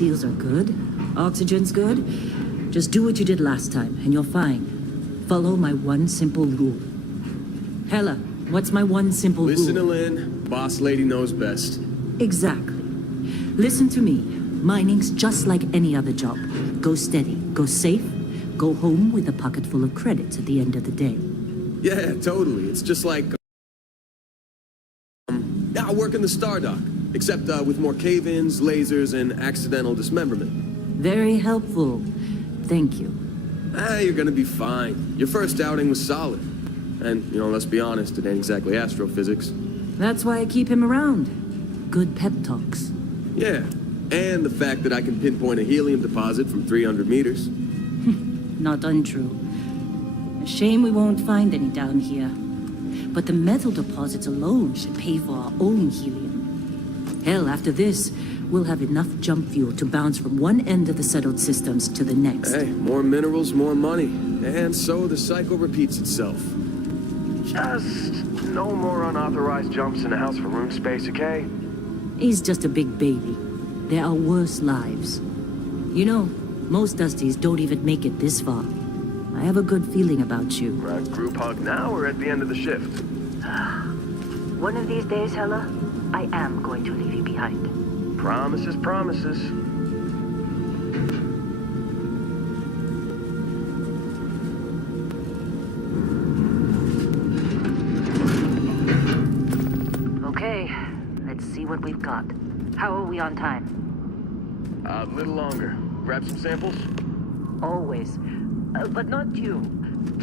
seals are good. Oxygen's good. Just do what you did last time, and you're fine. Follow my one simple rule. Hella, what's my one simple rule? Listen to Lynn. Boss lady knows best. Exactly. Listen to me. Mining's just like any other job. Go steady, go safe, go home with a pocket full of credits at the end of the day. Yeah, totally. It's just like... I work in the Stardock, except with more cave-ins, lasers, and accidental dismemberment. Very helpful. Thank you. You're gonna be fine. Your first outing was solid. And, let's be honest, it ain't exactly astrophysics. That's why I keep him around. Good pep talks. Yeah, and the fact that I can pinpoint a helium deposit from 300 meters. Not untrue. A shame we won't find any down here. But the metal deposits alone should pay for our own helium. Hell, after this, we'll have enough jump fuel to bounce from one end of the settled systems to the next. Hey, more minerals, more money. And so the cycle repeats itself. Just no more unauthorized jumps in the house for room space, okay? He's just a big baby. There are worse lives. You know, most Dusties don't even make it this far. I have a good feeling about you. Group hug now or at the end of the shift? One of these days, Hella, I am going to leave you behind. Promises, promises. Okay, let's see what we've got. How are we on time? A little longer. Grab some samples? Always. But not you.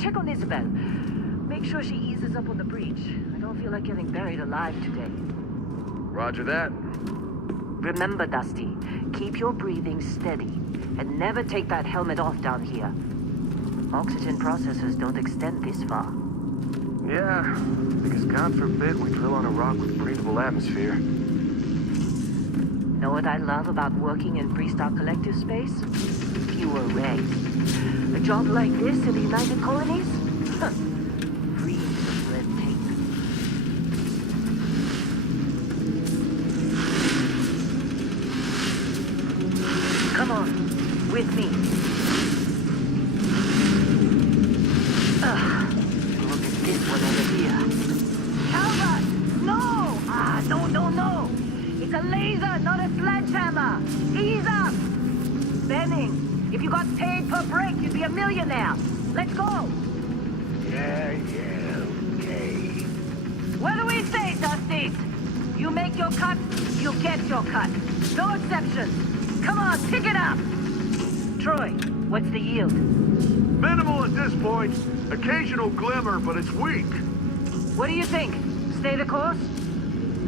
Check on Isabel. Make sure she eases up on the breach. I don't feel like getting buried alive today. Roger that. Remember, Dusty, keep your breathing steady. And never take that helmet off down here. Oxygen processors don't extend this far. Yeah, because God forbid we drill on a rock with breathable atmosphere. Know what I love about working in Freestar Collective space? Fewer regs. A job like this in the United Colonies? Free of red tape. Come on, with me. Look at this one over here. Calvert! No! No. It's a laser, not a sledgehammer. Ease up! Benning, if you got paid per break, you'd be a millionaire. Let's go! Yeah, okay. What do we say, Dusty? You make your cut, you get your cut. No exceptions. Come on, pick it up! Troy, what's the yield? Minimal at this point. Occasional glimmer, but it's weak. What do you think? Stay the course?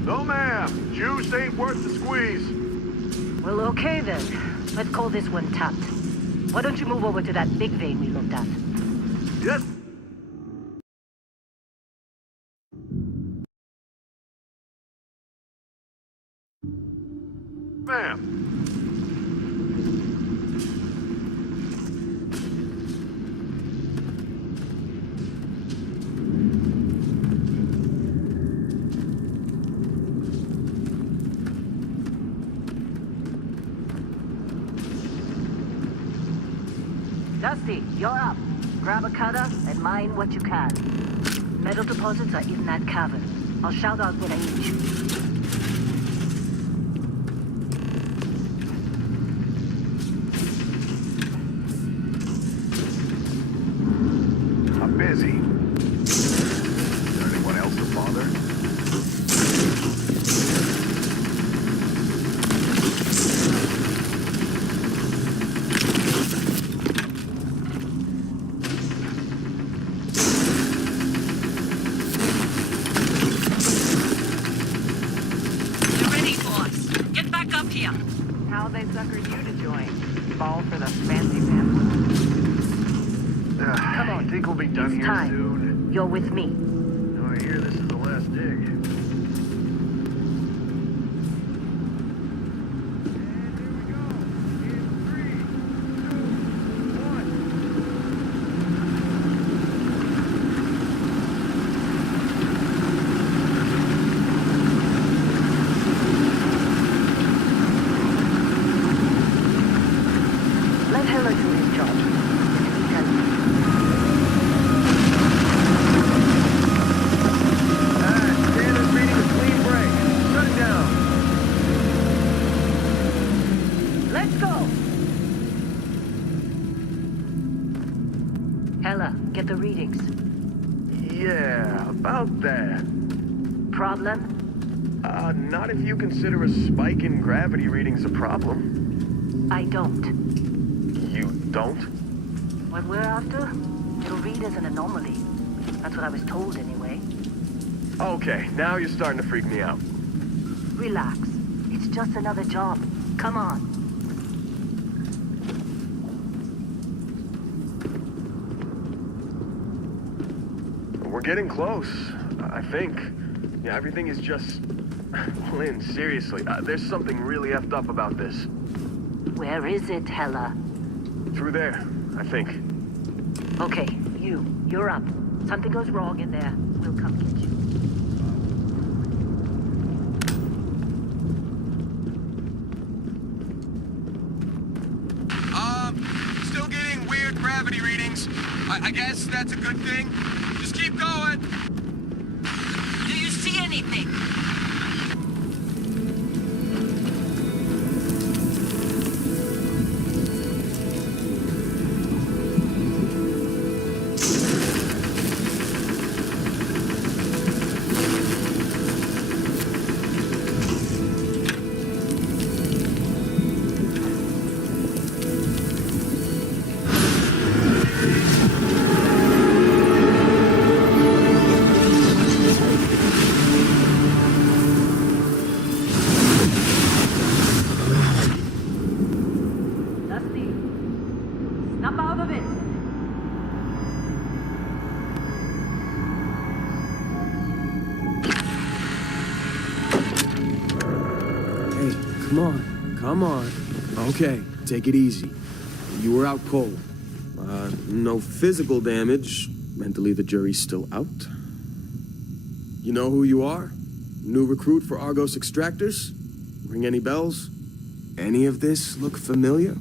No, ma'am. Juice ain't worth the squeeze. Well, okay then. Let's call this one tapped. Why don't you move over to that big vein we looked at? Yes. Ma'am. Dusty, you're up. Grab a cutter and mine what you can. Metal deposits are in that cavern. I'll shout out when I need you. I'm busy. Is there anyone else to bother? How they suckered you to join? Fall for the fancy pants? Come on. I think we'll be done It's here time. soon. You're with me. Oh, I hear this is the last dig. Heller do his job. He tells me. Standard reading a clean break. Shut it down. Let's go! Heller, get the readings. Yeah, about that. Problem? Not if you consider a spike in gravity readings a problem. I don't. You don't? What we're after, it'll read as an anomaly. That's what I was told anyway. Okay, now you're starting to freak me out. Relax. It's just another job. Come on. We're getting close, I think. Yeah, everything is just... Lynn, seriously, there's something really effed up about this. Where is it, Heller? Through there, I think. Okay, you're up. Something goes wrong in there, we'll come get you. Still getting weird gravity readings. I guess that's a good thing. Just keep going. Do you see anything? Dusty, snap out of it. Hey, come on. Okay, take it easy. You were out cold. No physical damage. Mentally, the jury's still out. You know who you are? New recruit for Argos Extractors? Ring any bells? Any of this look familiar?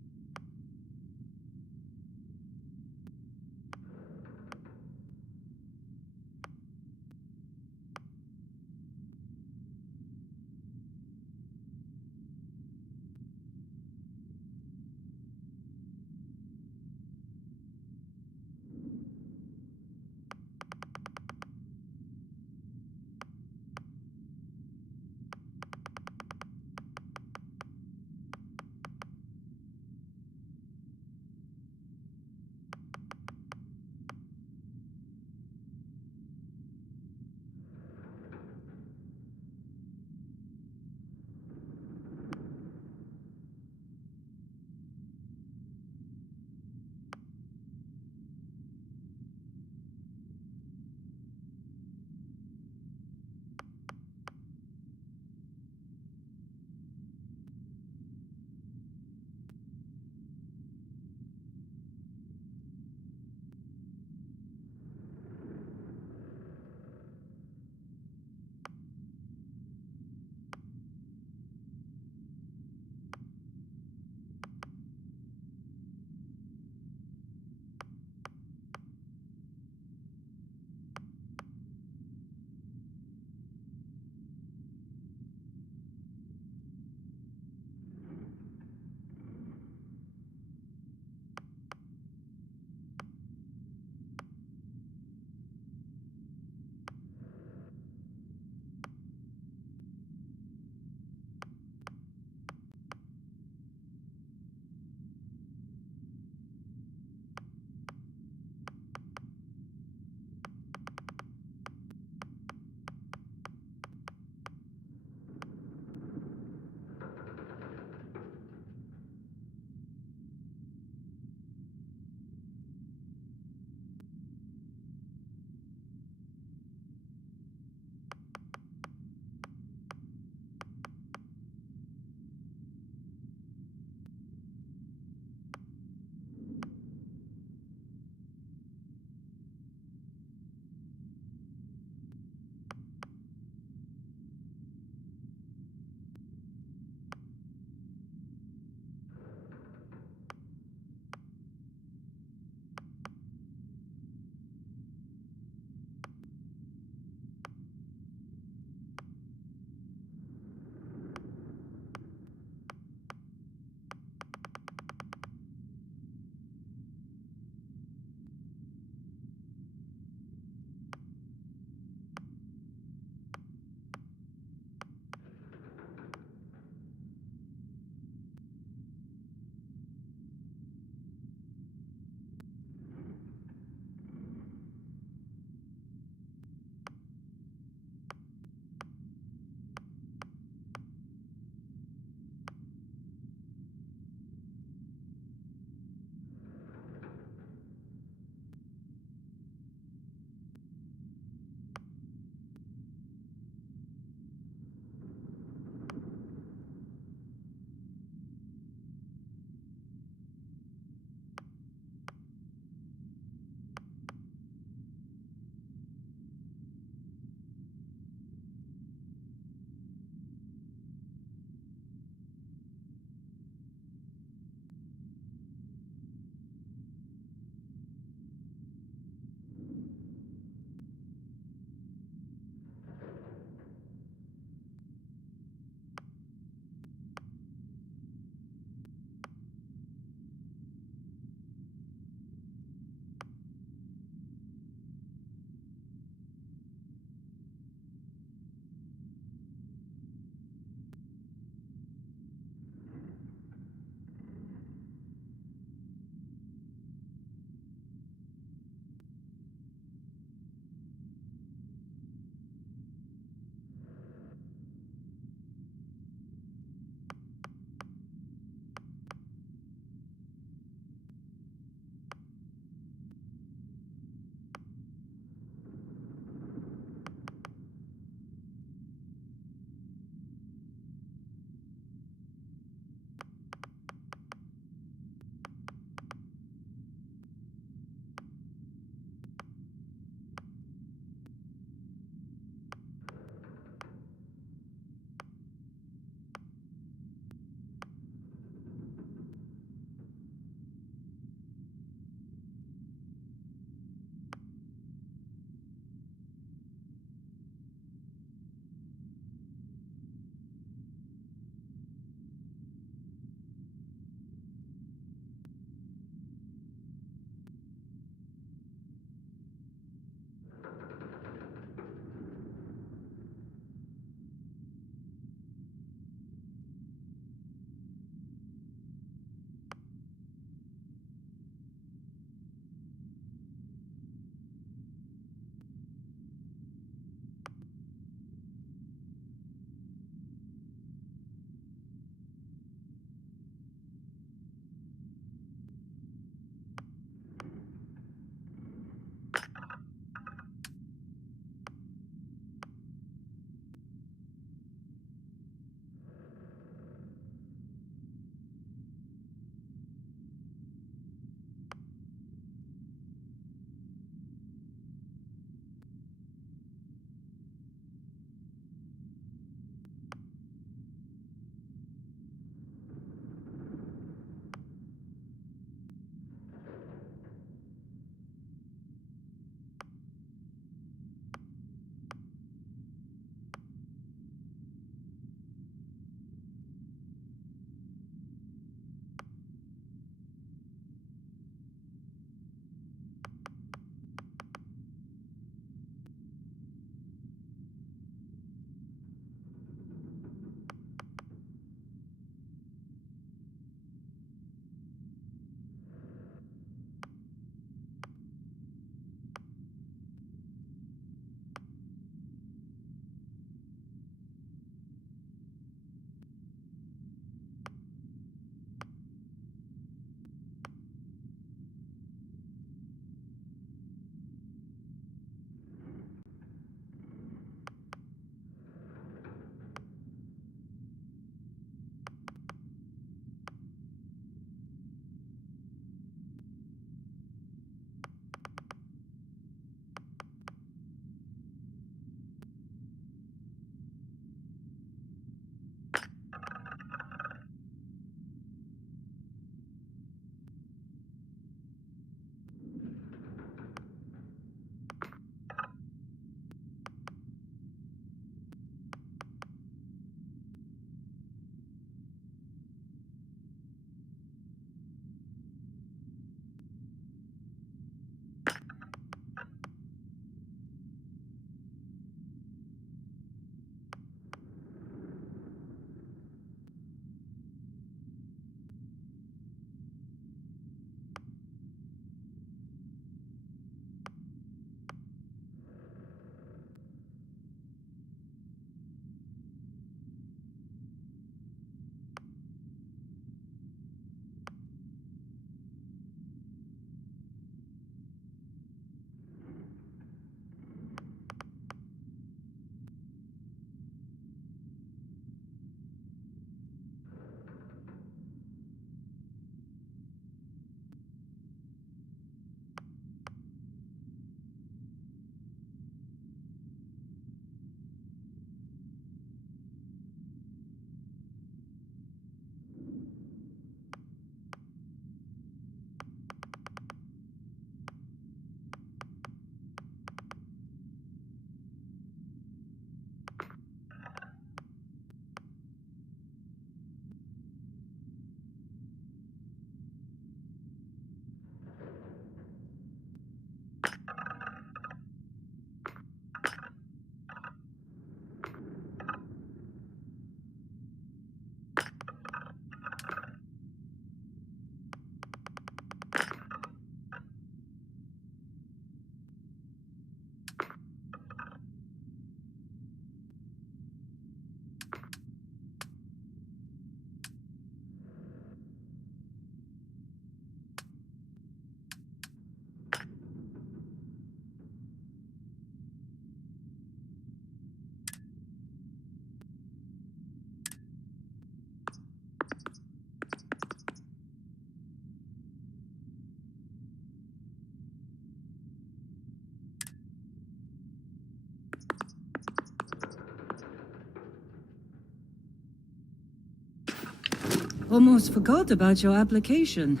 Almost forgot about your application.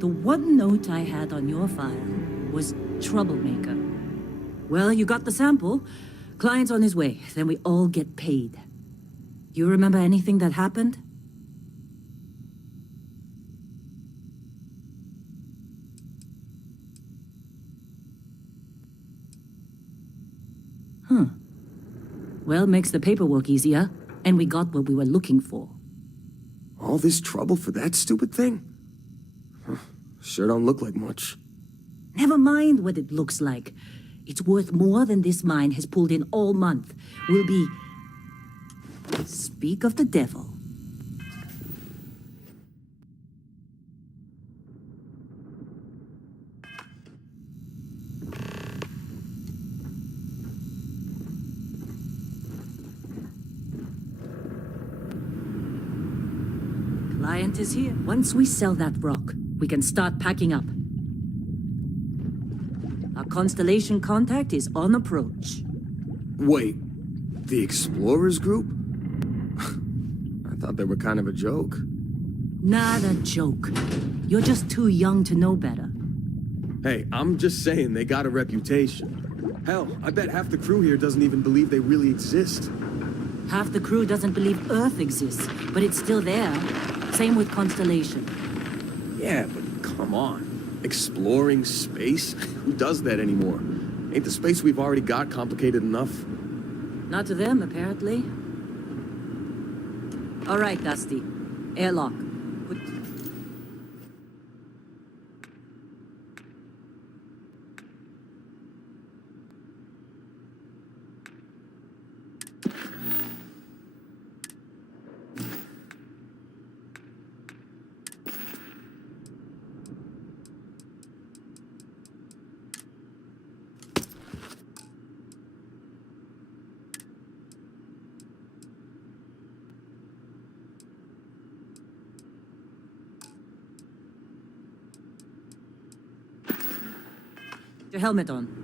The one note I had on your file was troublemaker. Well, you got the sample. Client's on his way, then we all get paid. You remember anything that happened? Huh. Well, makes the paperwork easier, and we got what we were looking for. All this trouble for that stupid thing? Huh. Sure don't look like much. Never mind what it looks like. It's worth more than this mine has pulled in all month. We'll be... Speak of the devil. Client is here. Once we sell that rock, we can start packing up. Our Constellation contact is on approach. Wait, the Explorers group? I thought they were kind of a joke. Not a joke. You're just too young to know better. Hey, I'm just saying they got a reputation. Hell, I bet half the crew here doesn't even believe they really exist. Half the crew doesn't believe Earth exists, but it's still there. Same with Constellation. Yeah, but come on. Exploring space? Who does that anymore? Ain't the space we've already got complicated enough? Not to them, apparently. All right, Dusty. Airlock. Put... Your helmet on.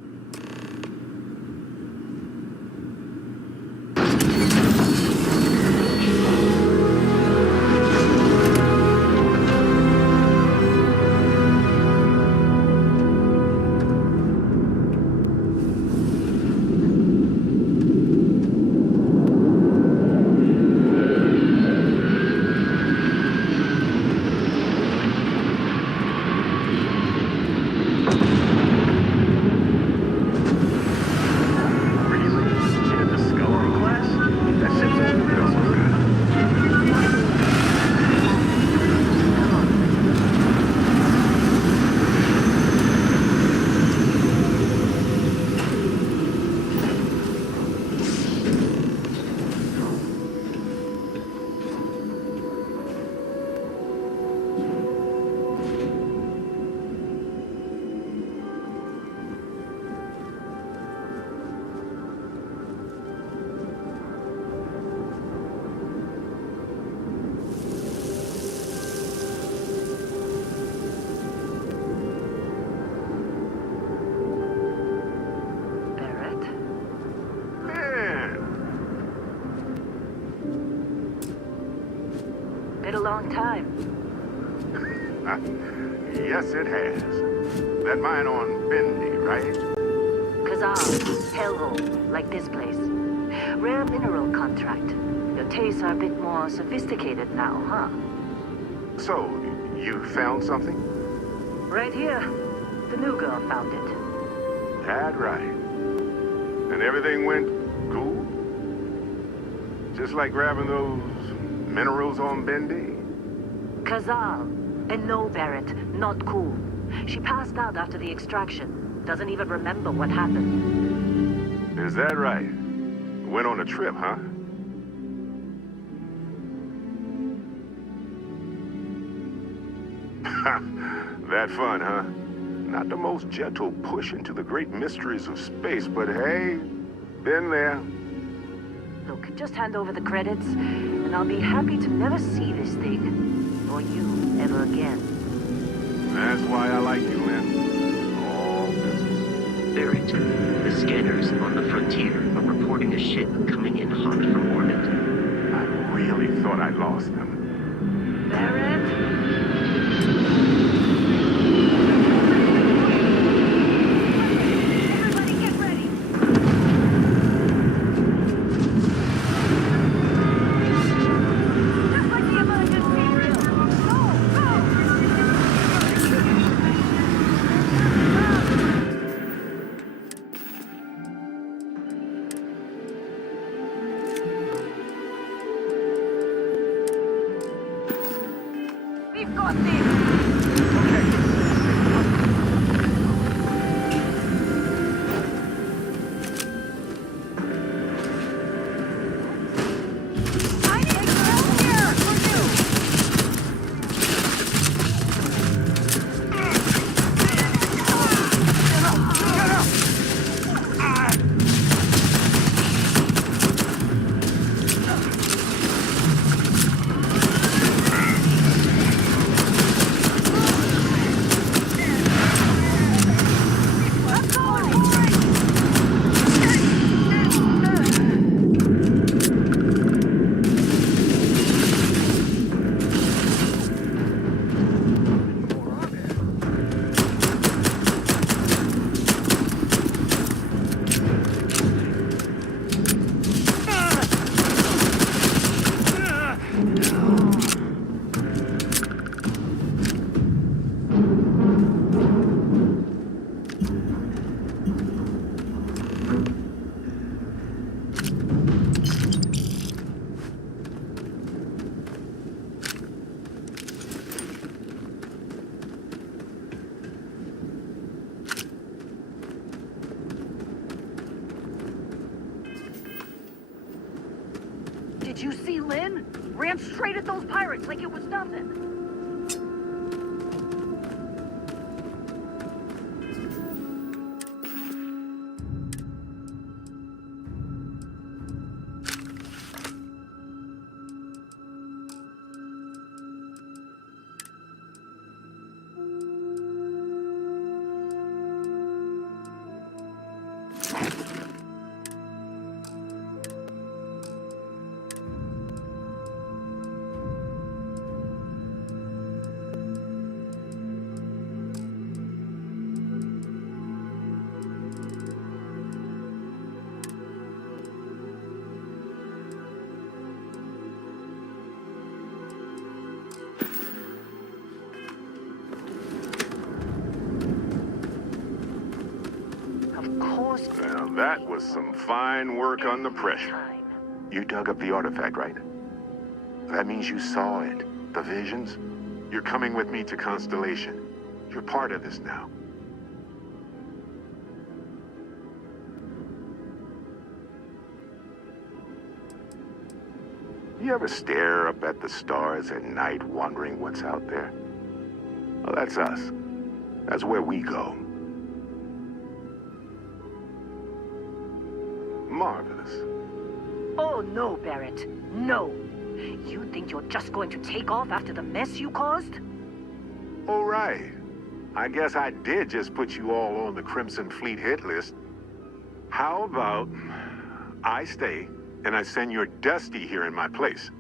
Been a long time. Yes, it has. That mine on Bendy, right? Kazal, hellhole, like this place. Rare mineral contract. Your tastes are a bit more sophisticated now, huh? So, you found something? Right here. The new girl found it. That right. And everything went cool? Just like grabbing those minerals on Bendy? Kazal. And no, Barrett, not cool. She passed out after the extraction. Doesn't even remember what happened. Is that right? Went on a trip, huh? That fun, huh? Not the most gentle push into the great mysteries of space, but hey, been there. Look, just hand over the credits, and I'll be happy to never see this thing, or you, ever again. That's why I like you, Lynn. All business. Barrett, the scanners on the frontier are reporting a ship coming in hot from orbit. I really thought I lost them. Did you see Lynn? Ran straight at those pirates like it was nothing. Of course. Now, that was some fine work under pressure. Time. You dug up the artifact, right? That means you saw it. The visions? You're coming with me to Constellation. You're part of this now. You ever stare up at the stars at night wondering what's out there? Well, that's us. That's where we go. Marvelous. Oh, no, Barrett. No. You think you're just going to take off after the mess you caused? All right. I guess I did just put you all on the Crimson Fleet hit list. How about I stay and I send your Dusty here in my place?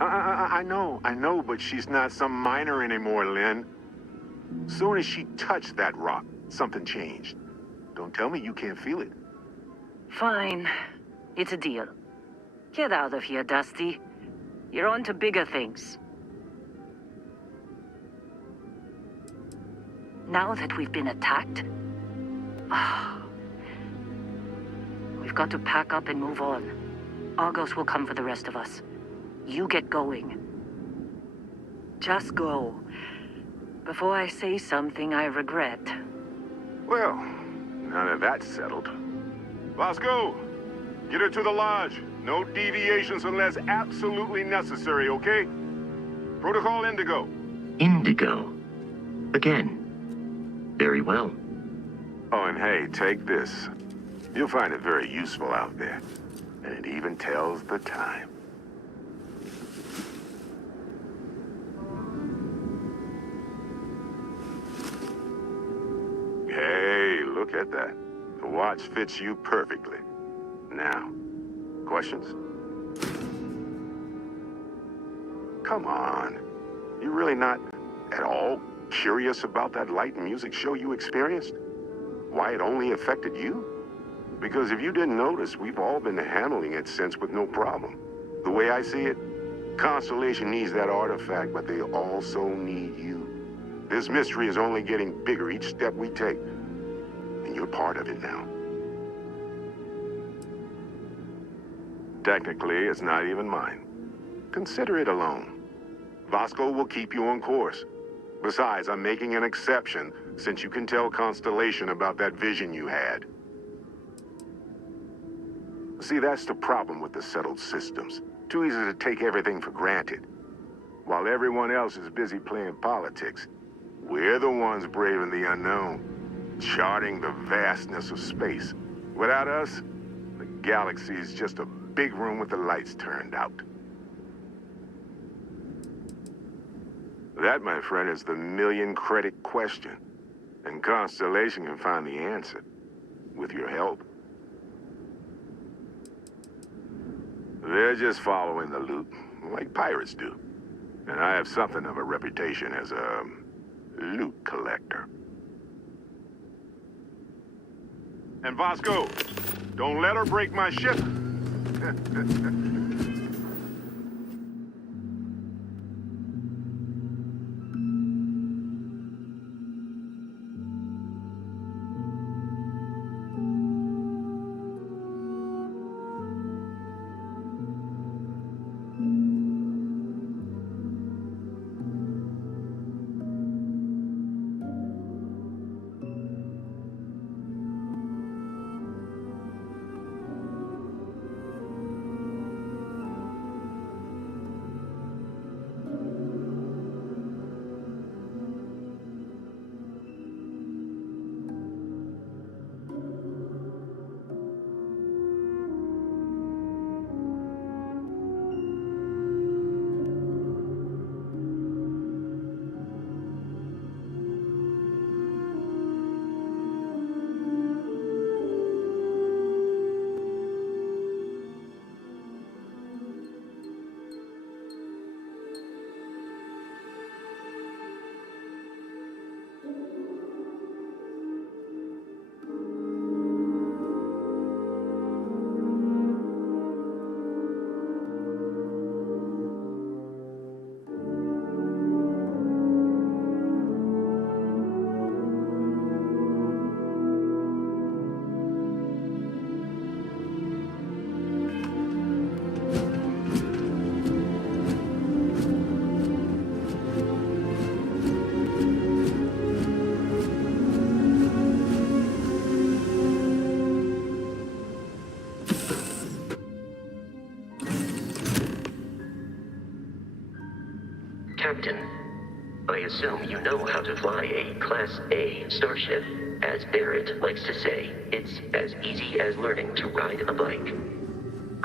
I know, but she's not some miner anymore, Lynn. Soon as she touched that rock, something changed. Don't tell me you can't feel it. Fine. It's a deal. Get out of here, Dusty. You're on to bigger things. Now that we've been attacked, we've got to pack up and move on. Argos will come for the rest of us. You get going. Just go. Before I say something I regret. Well, now that that's settled. Vasco, get her to the lodge. No deviations unless absolutely necessary, okay? Protocol Indigo. Indigo. Again. Very well. Oh, and hey, take this. You'll find it very useful out there. And it even tells the time. Hey, look at that. The watch fits you perfectly. Now, questions? Come on. You really not at all curious about that light and music show you experienced? Why it only affected you? Because if you didn't notice, we've all been handling it since with no problem. The way I see it, Constellation needs that artifact, but they also need you. This mystery is only getting bigger each step we take. And you're part of it now. Technically, it's not even mine. Consider it a loan. Vasco will keep you on course. Besides, I'm making an exception since you can tell Constellation about that vision you had. See, that's the problem with the settled systems. Too easy to take everything for granted. While everyone else is busy playing politics, we're the ones braving the unknown, charting the vastness of space. Without us, the galaxy is just a big room with the lights turned out. That, my friend, is the million-credit question. And Constellation can find the answer, with your help. They're just following the loot, like pirates do. And I have something of a reputation as a loot collector. And Vasco, don't let her break my ship. Captain. I assume you know how to fly a Class A starship. As Barrett likes to say, it's as easy as learning to ride a bike.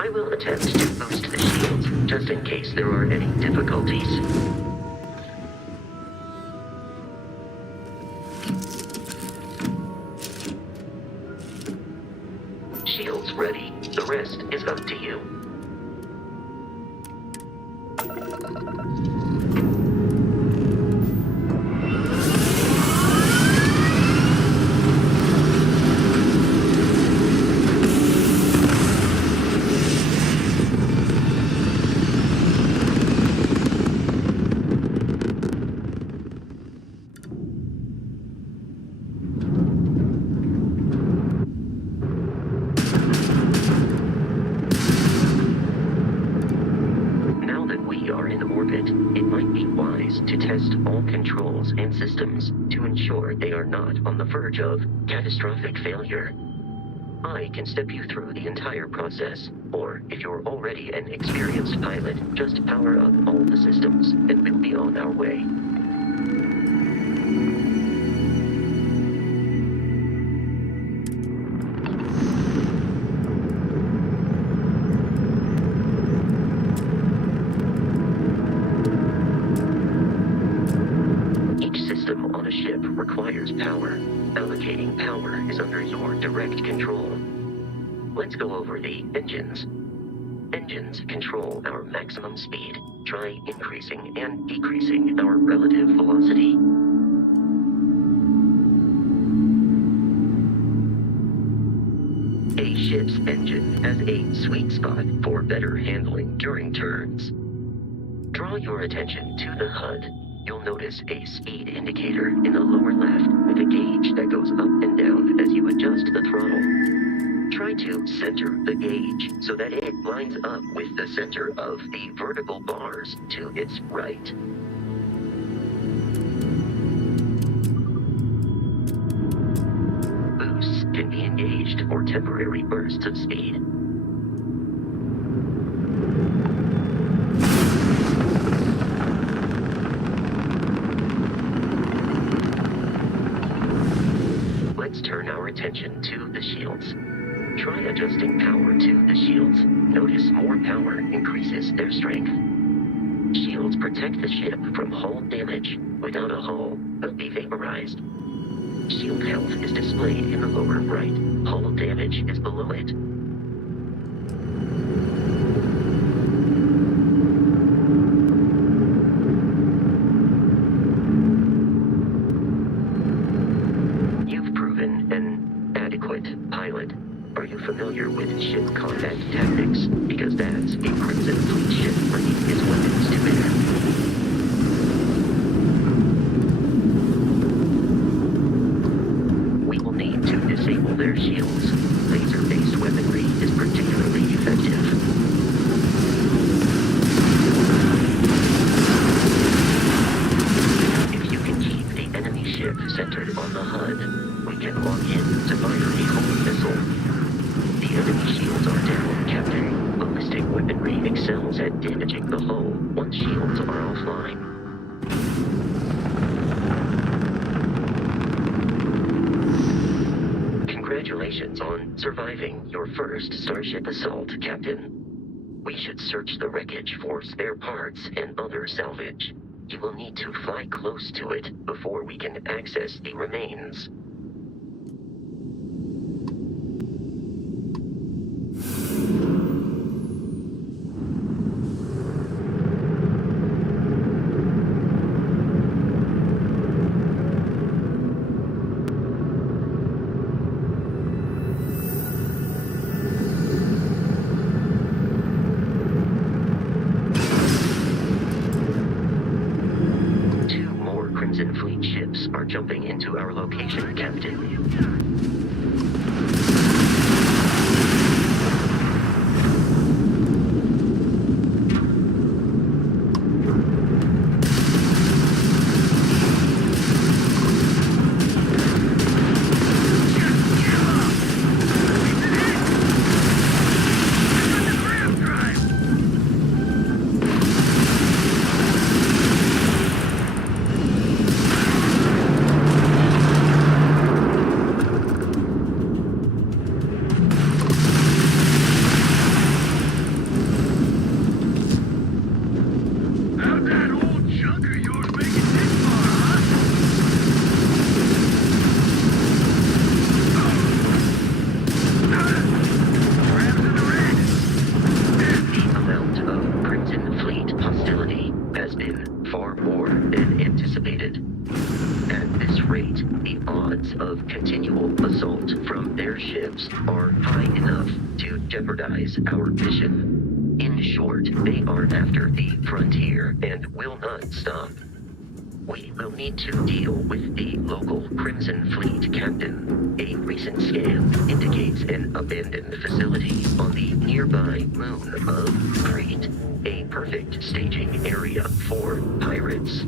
I will attempt to boost the shields, just in case there are any difficulties. Shields ready. The rest is up to you. To test all controls and systems to ensure they are not on the verge of catastrophic failure. I can step you through the entire process, or if you're already an experienced pilot, just power up all the systems and we'll be on our way. Requires power. Allocating power is under your direct control. Let's go over the engines. Engines control our maximum speed. Try increasing and decreasing our relative velocity. A ship's engine has a sweet spot for better handling during turns. Draw your attention to the HUD. You'll notice a speed indicator in the lower left with a gauge that goes up and down as you adjust the throttle. Try to center the gauge so that it lines up with the center of the vertical bars to its right. Boosts can be engaged for temporary bursts of speed. Let's turn our attention to the shields. Try adjusting power to the shields. Notice more power increases their strength. Shields protect the ship from hull damage. Without a hull, they'll be vaporized. Shield health is displayed in the lower right. Hull damage is below it. Pilot, are you familiar with ship combat tactics? Because that's a Crimson Fleet ship bringing its weapons to bear. We will need to disable their shields. Laser-based weaponry is particularly effective. If you can keep the enemy ship centered on the HUD, we can lock in to fire a hull missile. The enemy shields are down, Captain. Ballistic weaponry excels at damaging the hull once shields are offline. Congratulations on surviving your first Starship assault, Captain. We should search the wreckage for spare parts and other salvage. You will need to fly close to it before we can access the remains. Crimson Fleet ships are jumping into our location, assault from their ships are high enough to jeopardize our mission. In short, they are after the frontier and will not stop. We will need to deal with the local Crimson Fleet captain. A recent scan indicates an abandoned facility on the nearby moon of Crete, a perfect staging area for pirates.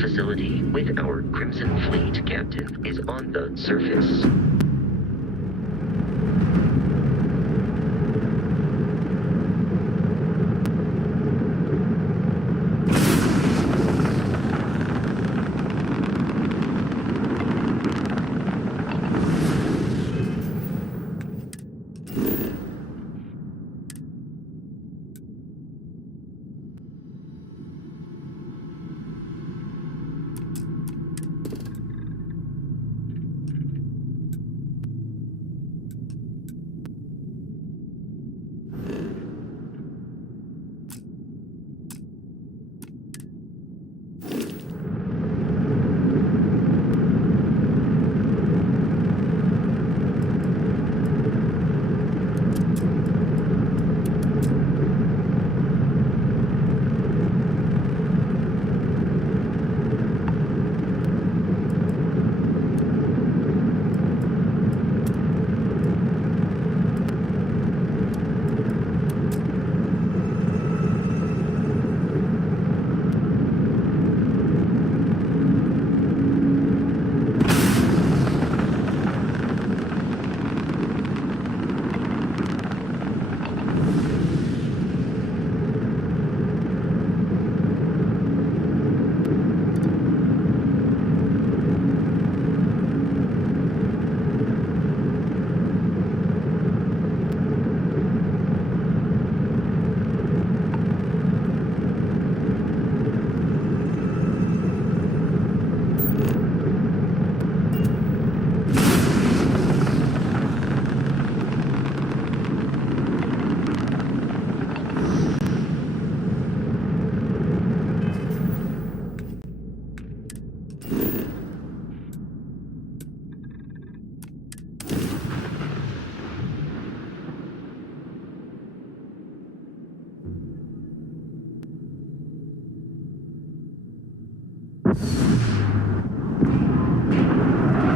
Facility with our Crimson Fleet captain is on the surface.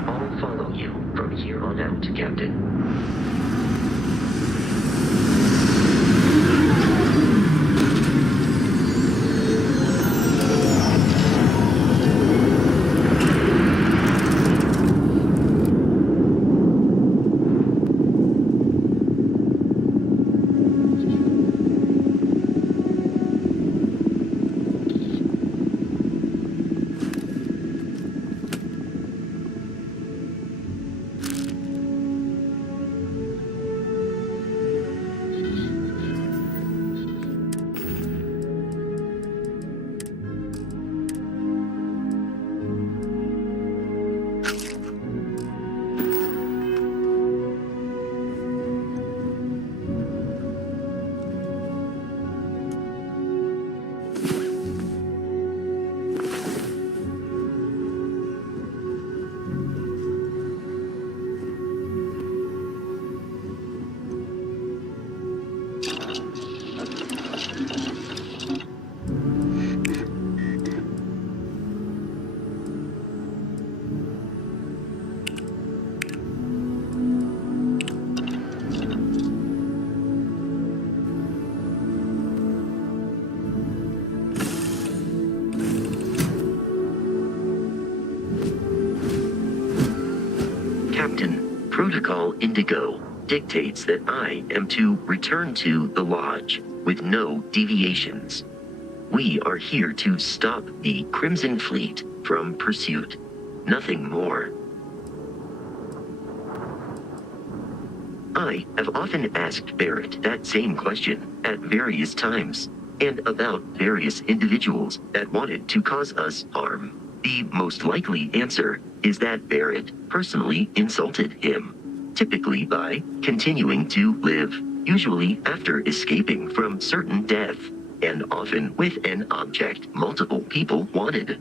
I'll follow you from here on out, Captain. Protocol Indigo dictates that I am to return to the Lodge with no deviations. We are here to stop the Crimson Fleet from pursuit. Nothing more. I have often asked Barrett that same question at various times, and about various individuals that wanted to cause us harm. The most likely answer is that Barrett personally insulted him, typically by continuing to live, usually after escaping from certain death, and often with an object multiple people wanted.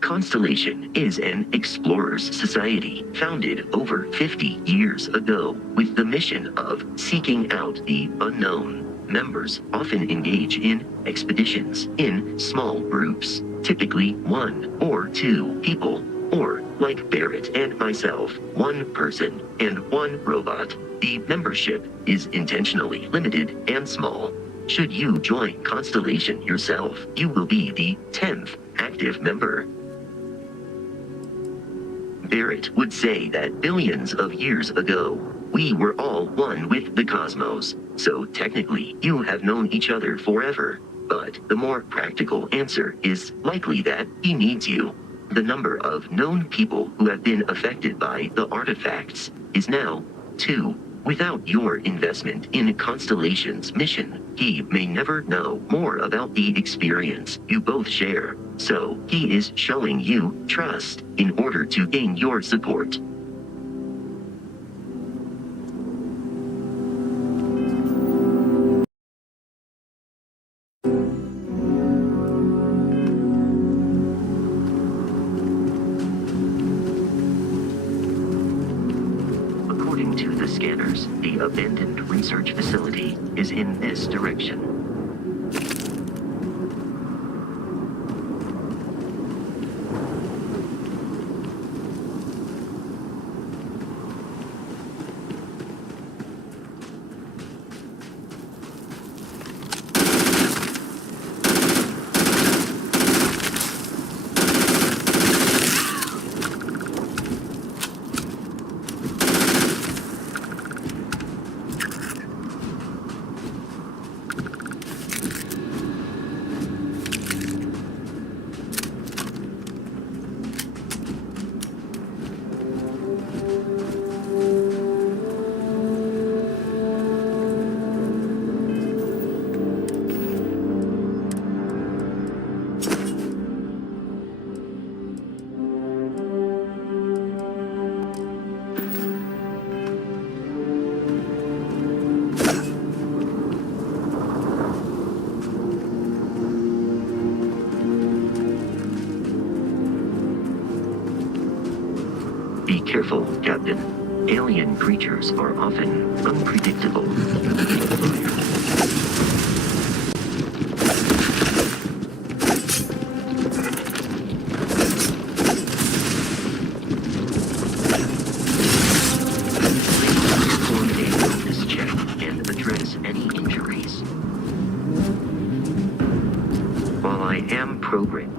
Constellation is an explorers society founded over 50 years ago with the mission of seeking out the unknown. Members often engage in expeditions in small groups, typically 1 or 2 people, or, like Barrett and myself, 1 person and 1 robot. The membership is intentionally limited and small. Should you join Constellation yourself, you will be the 10th active member. Barrett would say that billions of years ago, we were all one with the cosmos, so technically you have known each other forever. But the more practical answer is likely that he needs you. The number of known people who have been affected by the artifacts is now 2. Without your investment in Constellation's mission, he may never know more about the experience you both share. So he is showing you trust in order to gain your support. According to the scanners, the abandoned research facility is in this direction. Be careful, Captain. Alien creatures are often unpredictable. Perform a wellness check and address any injuries. While I am programmed,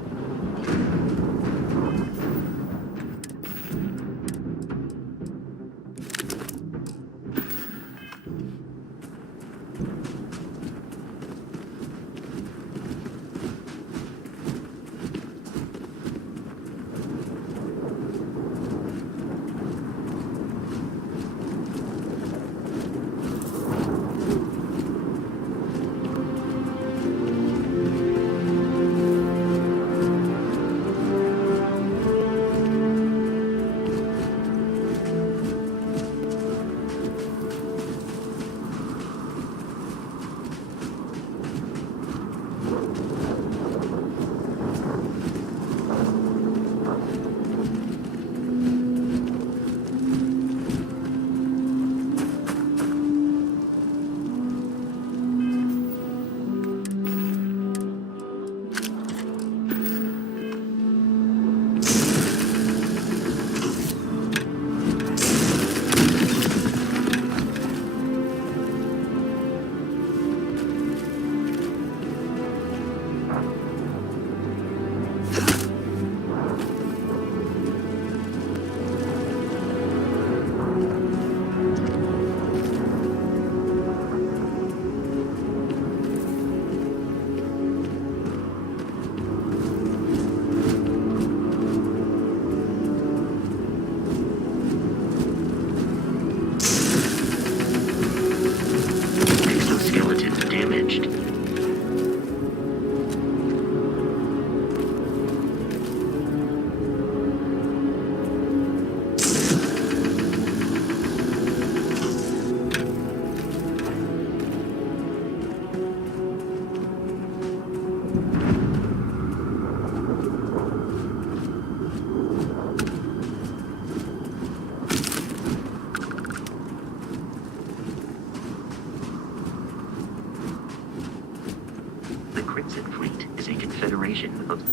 transit fleet is a confederation of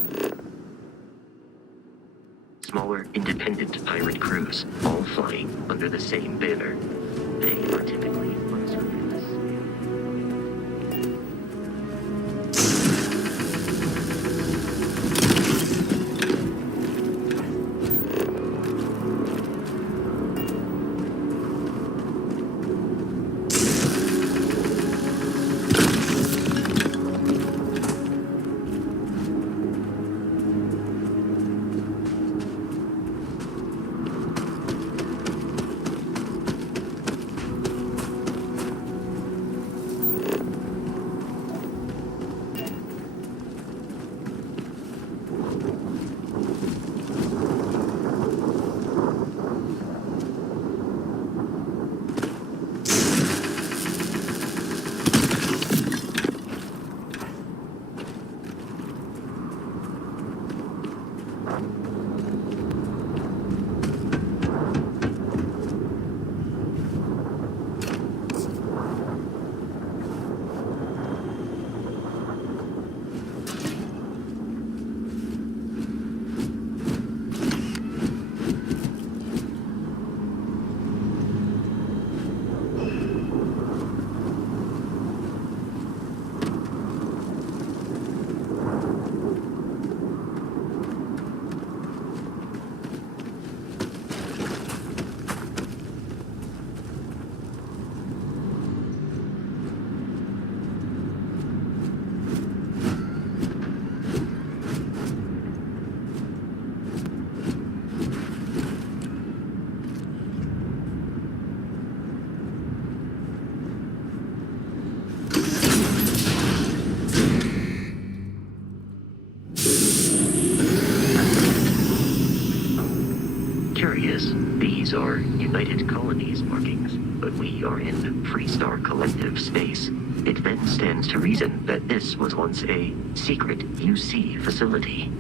smaller, independent pirate crews, all flying under the same banner. They are typically unscrupulous. Curious, these are United Colonies markings, but we are in Freestar Collective space. It then stands to reason that this was once a secret UC facility.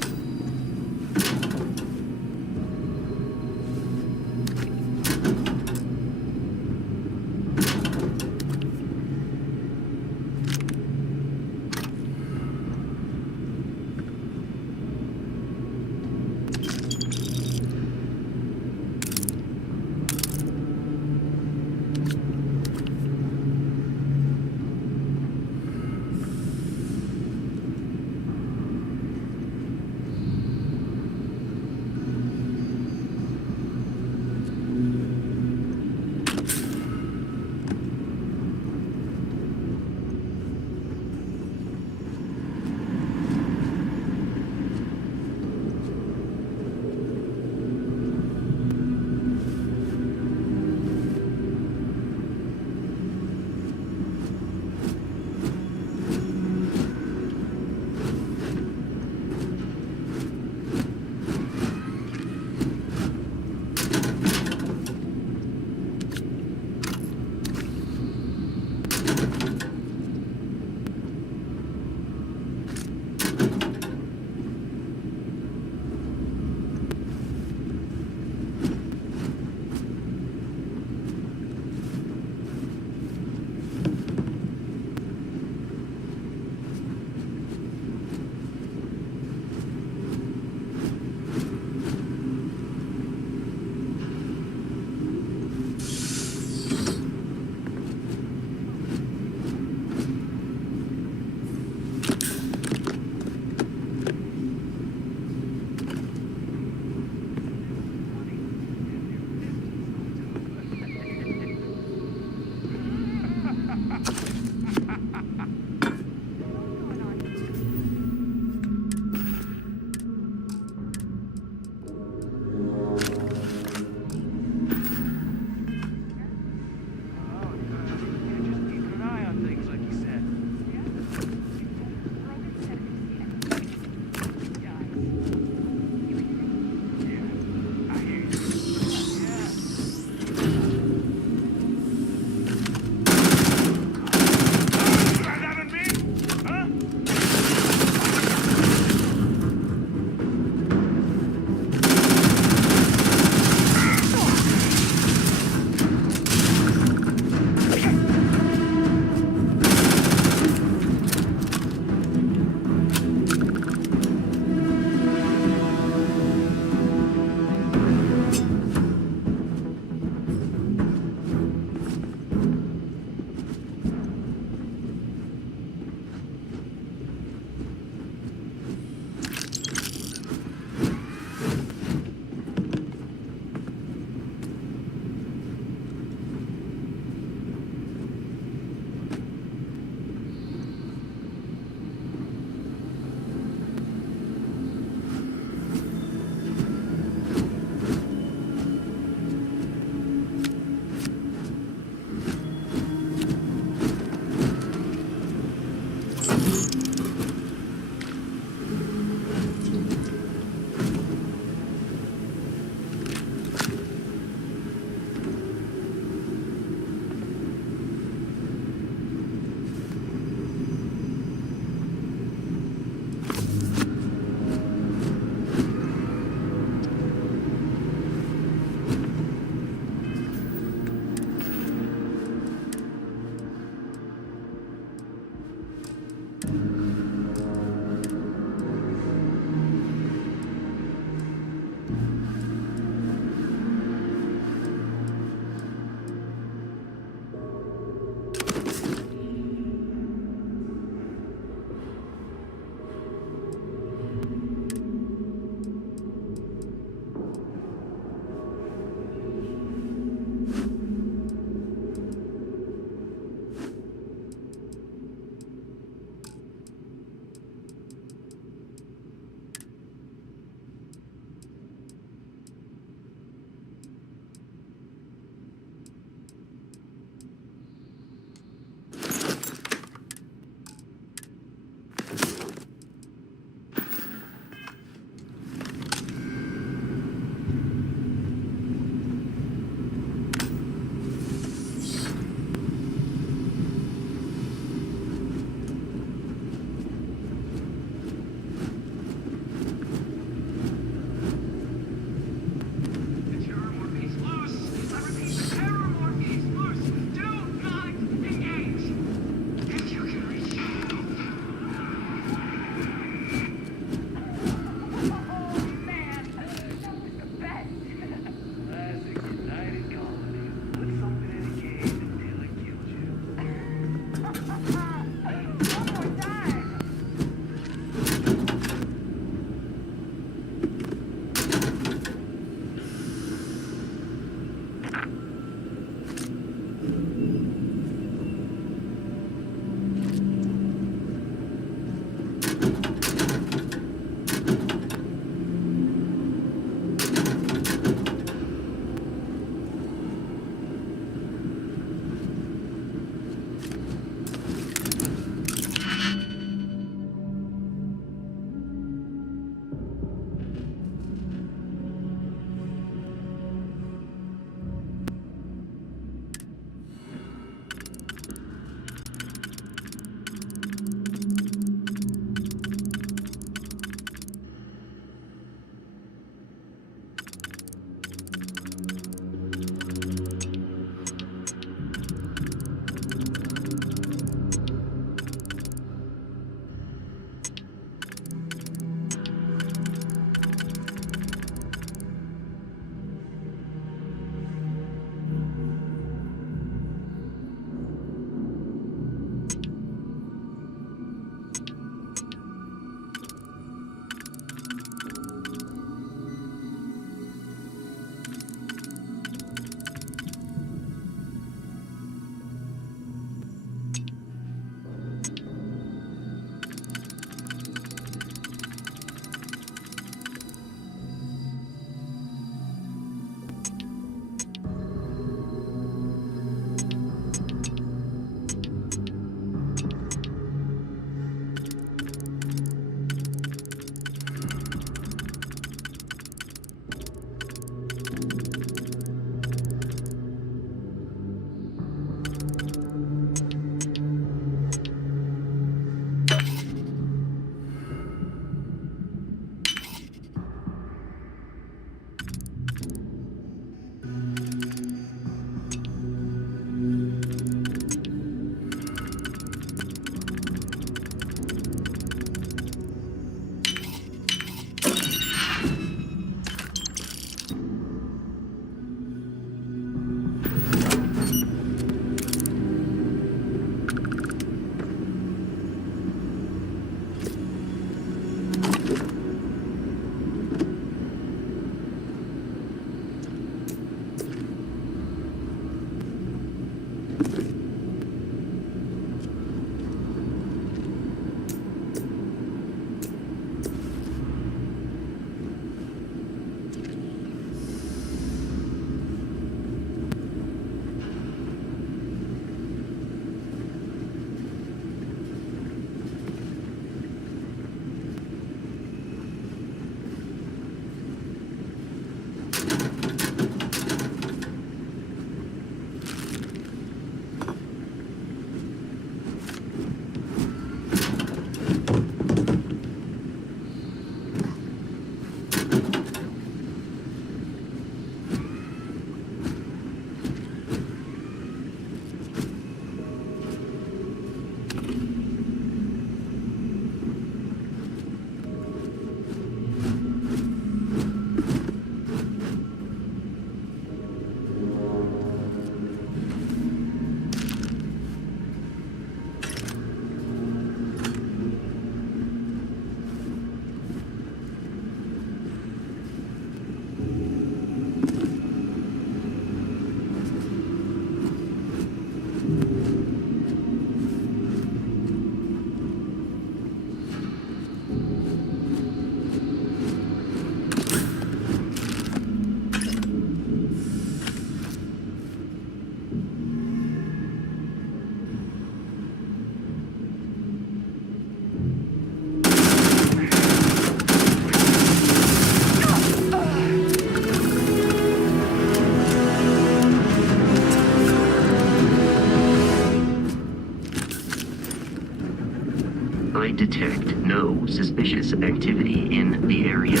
I detect no suspicious activity in the area.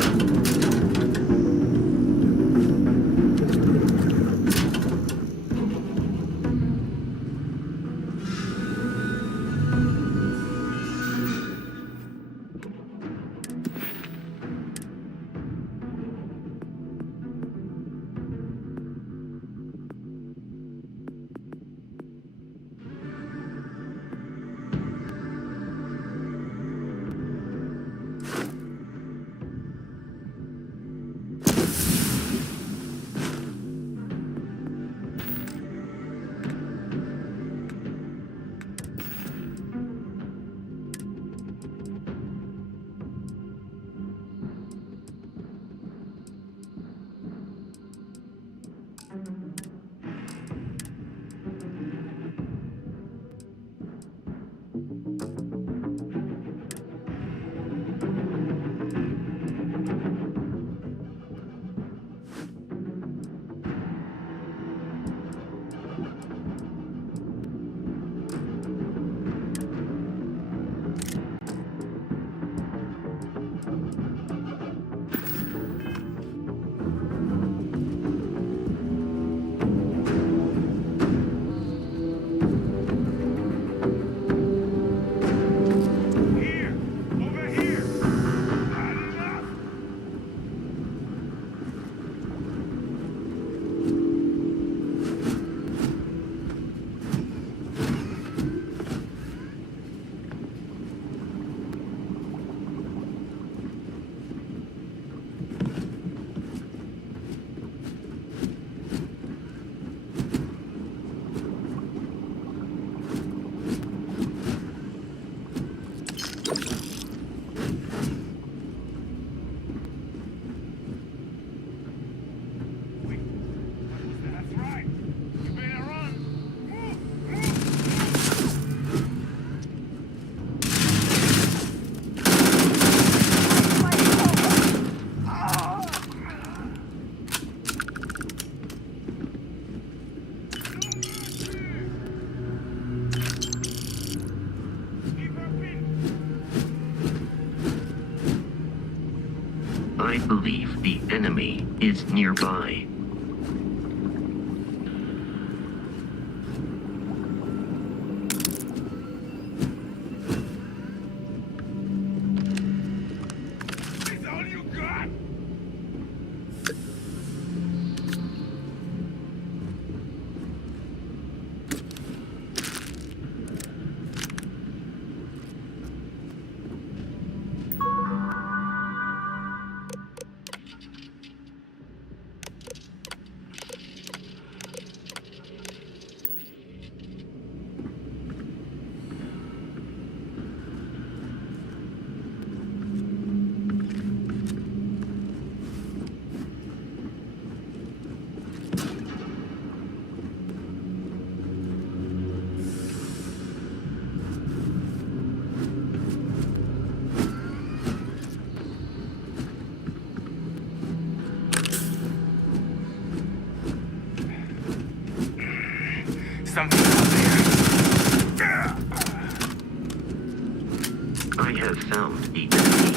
I believe the enemy is nearby. Something out there. I have found the enemy.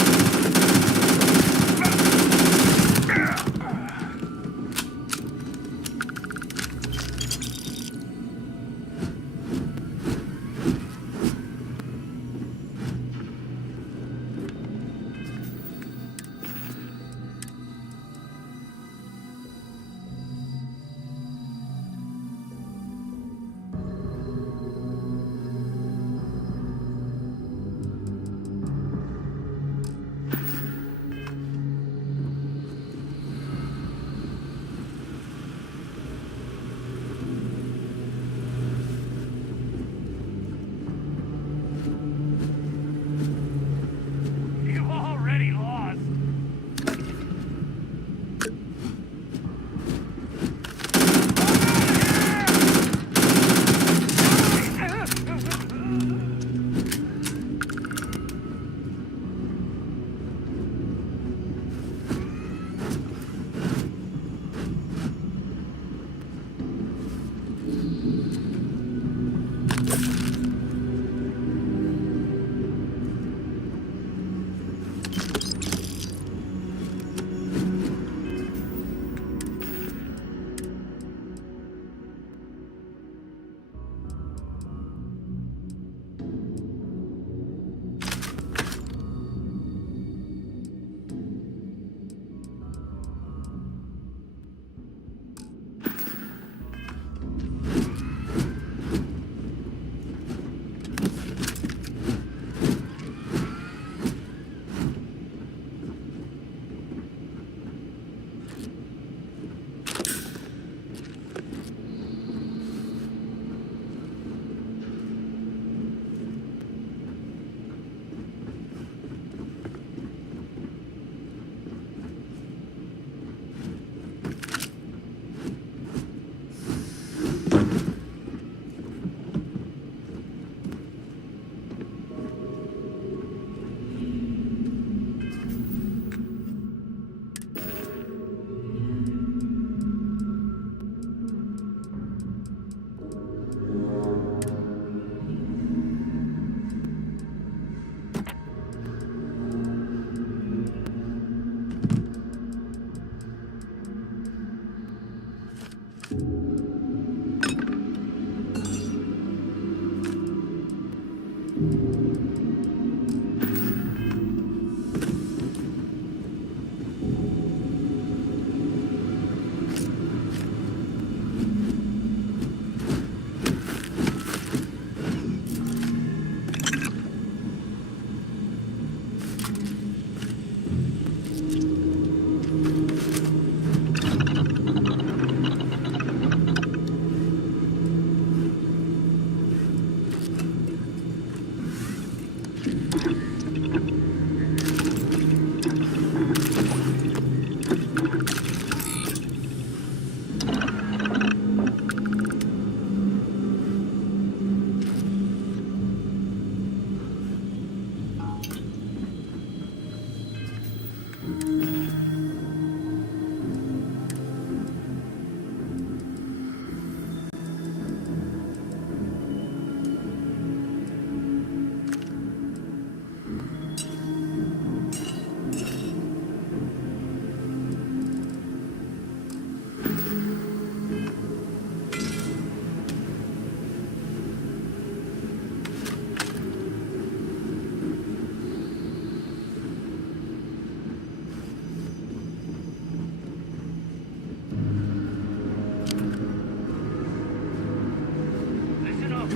Listen up.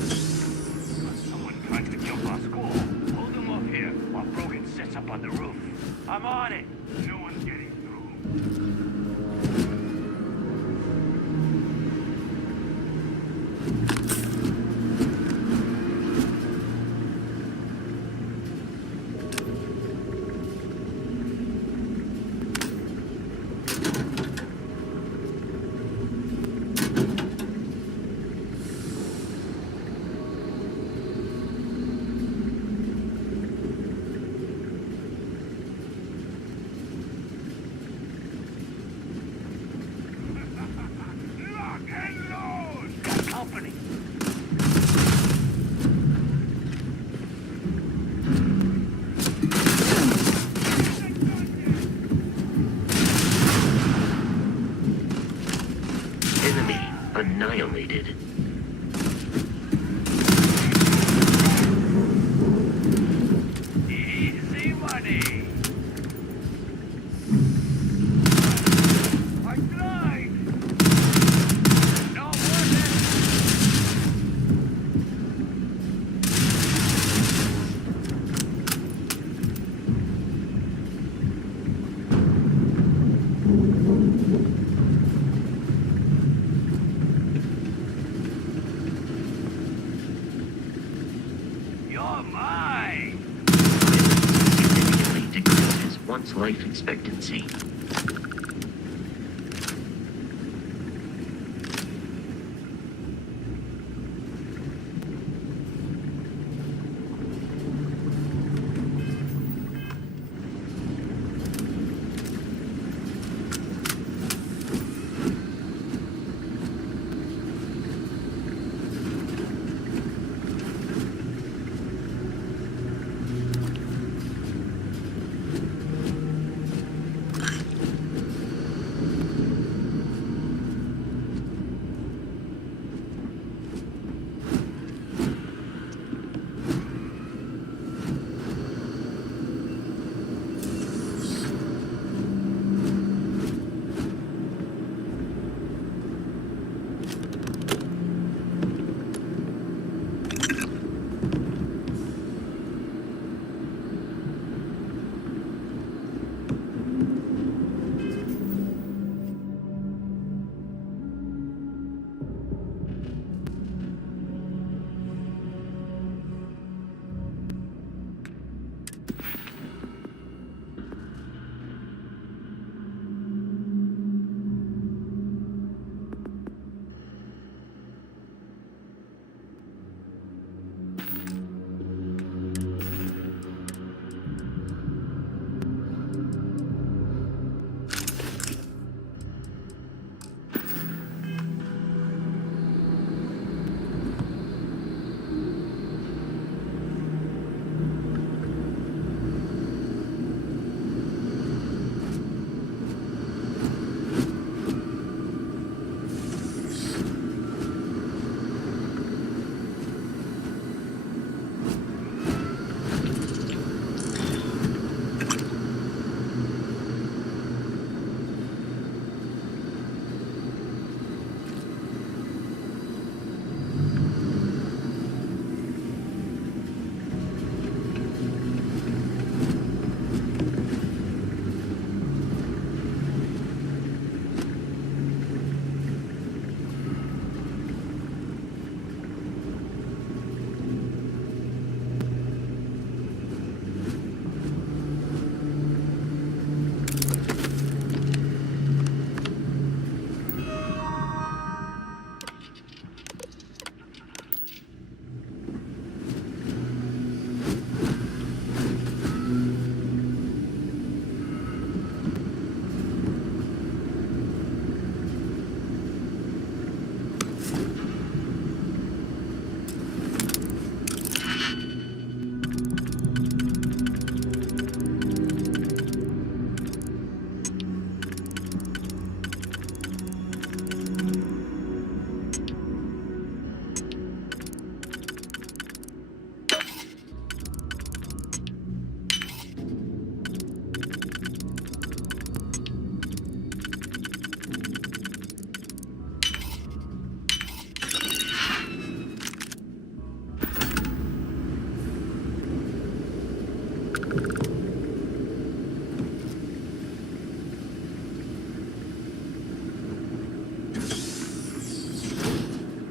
Someone trying to jump our school. Hold them up here while Brogan sets up on the roof. I'm on it. No one's getting through. Lock and load! Got company. Enemy annihilated. Easy money. I tried. No more than you're mine. Significantly decreases one's life expectancy.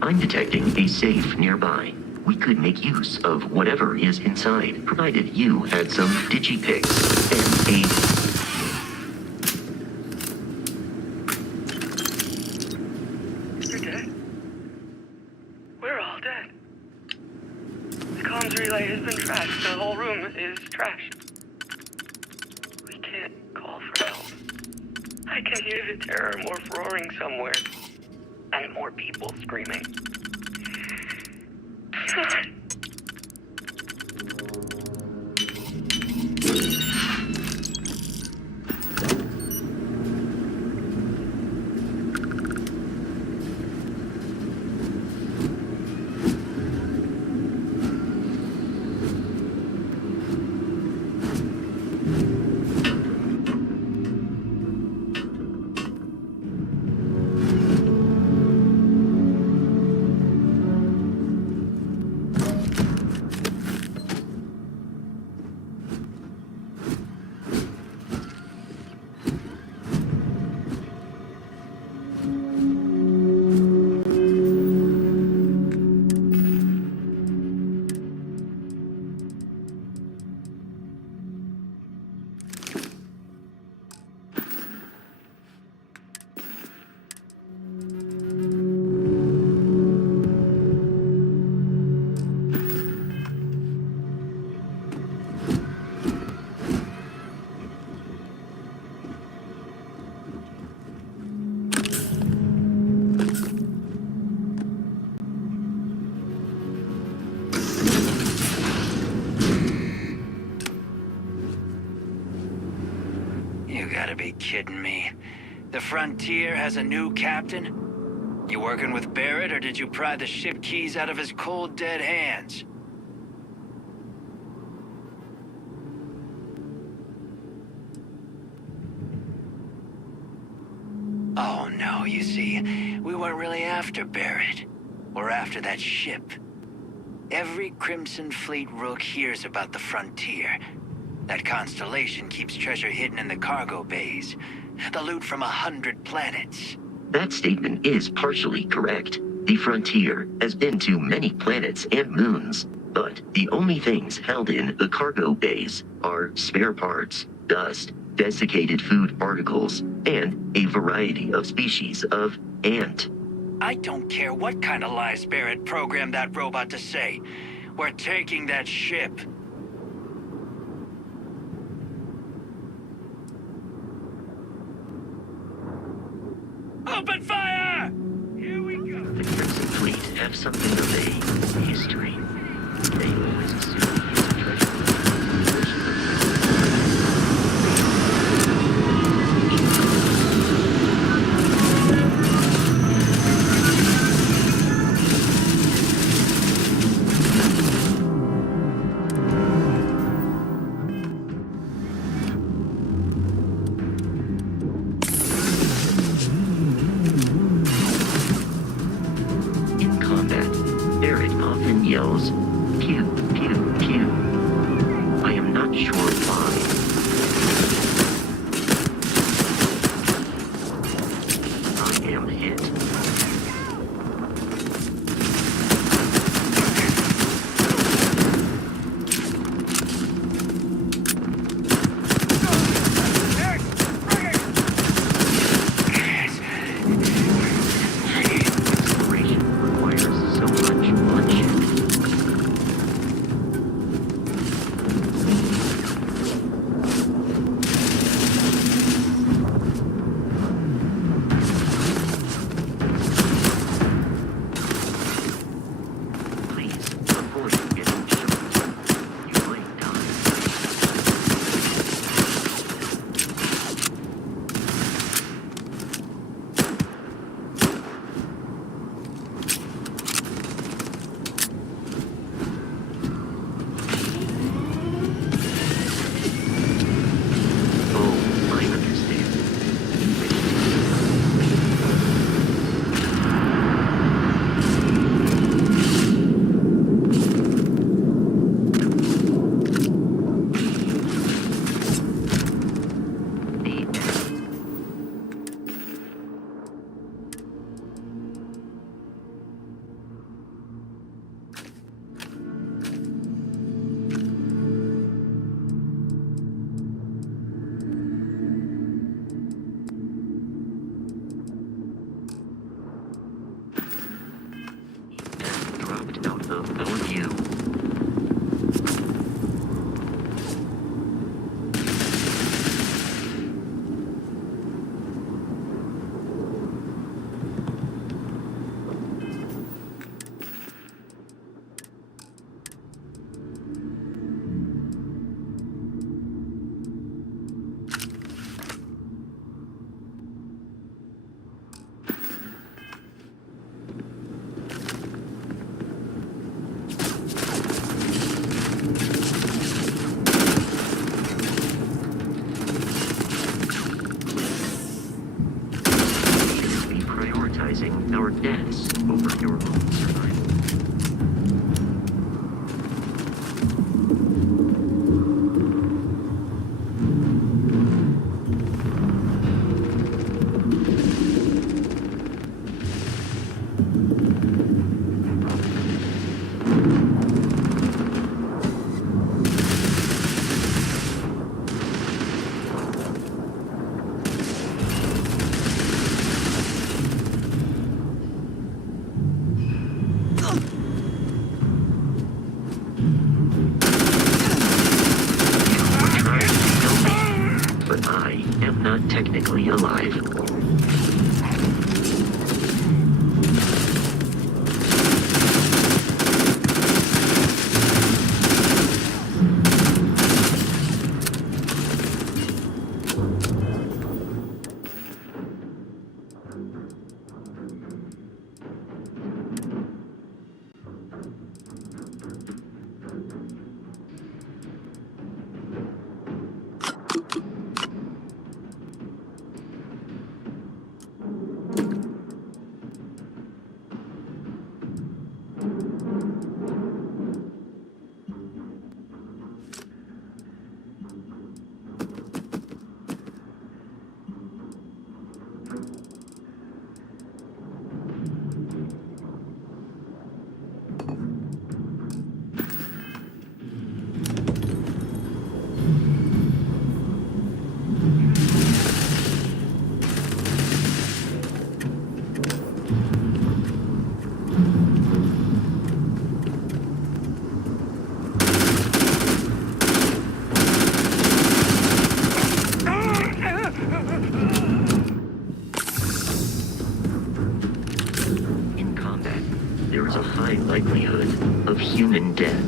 I'm detecting a safe nearby. We could make use of whatever is inside, provided you had some digipics and a... You're dead. We're all dead. The comms relay has been trashed. The whole room is trashed. We can't call for help. I can hear the terror morph roaring somewhere. And more people screaming. You gotta be kidding me. The Frontier has a new captain? You working with Barrett, or did you pry the ship keys out of his cold, dead hands? Oh no, you see, we weren't really after Barrett. We're after that ship. Every Crimson Fleet rook hears about the Frontier. That constellation keeps treasure hidden in the cargo bays. The loot from 100 planets. That statement is partially correct. The Frontier has been to many planets and moons, but the only things held in the cargo bays are spare parts, dust, desiccated food particles, and a variety of species of ant. I don't care what kind of lies Barrett programmed that robot to say. We're taking that ship. Open fire! Here we go. The Crimson Fleet have something of a history. They always assume it's a treasure. In combat, Barrett often yells, pew, pew. not technically alive. In combat, there is a high likelihood of human death.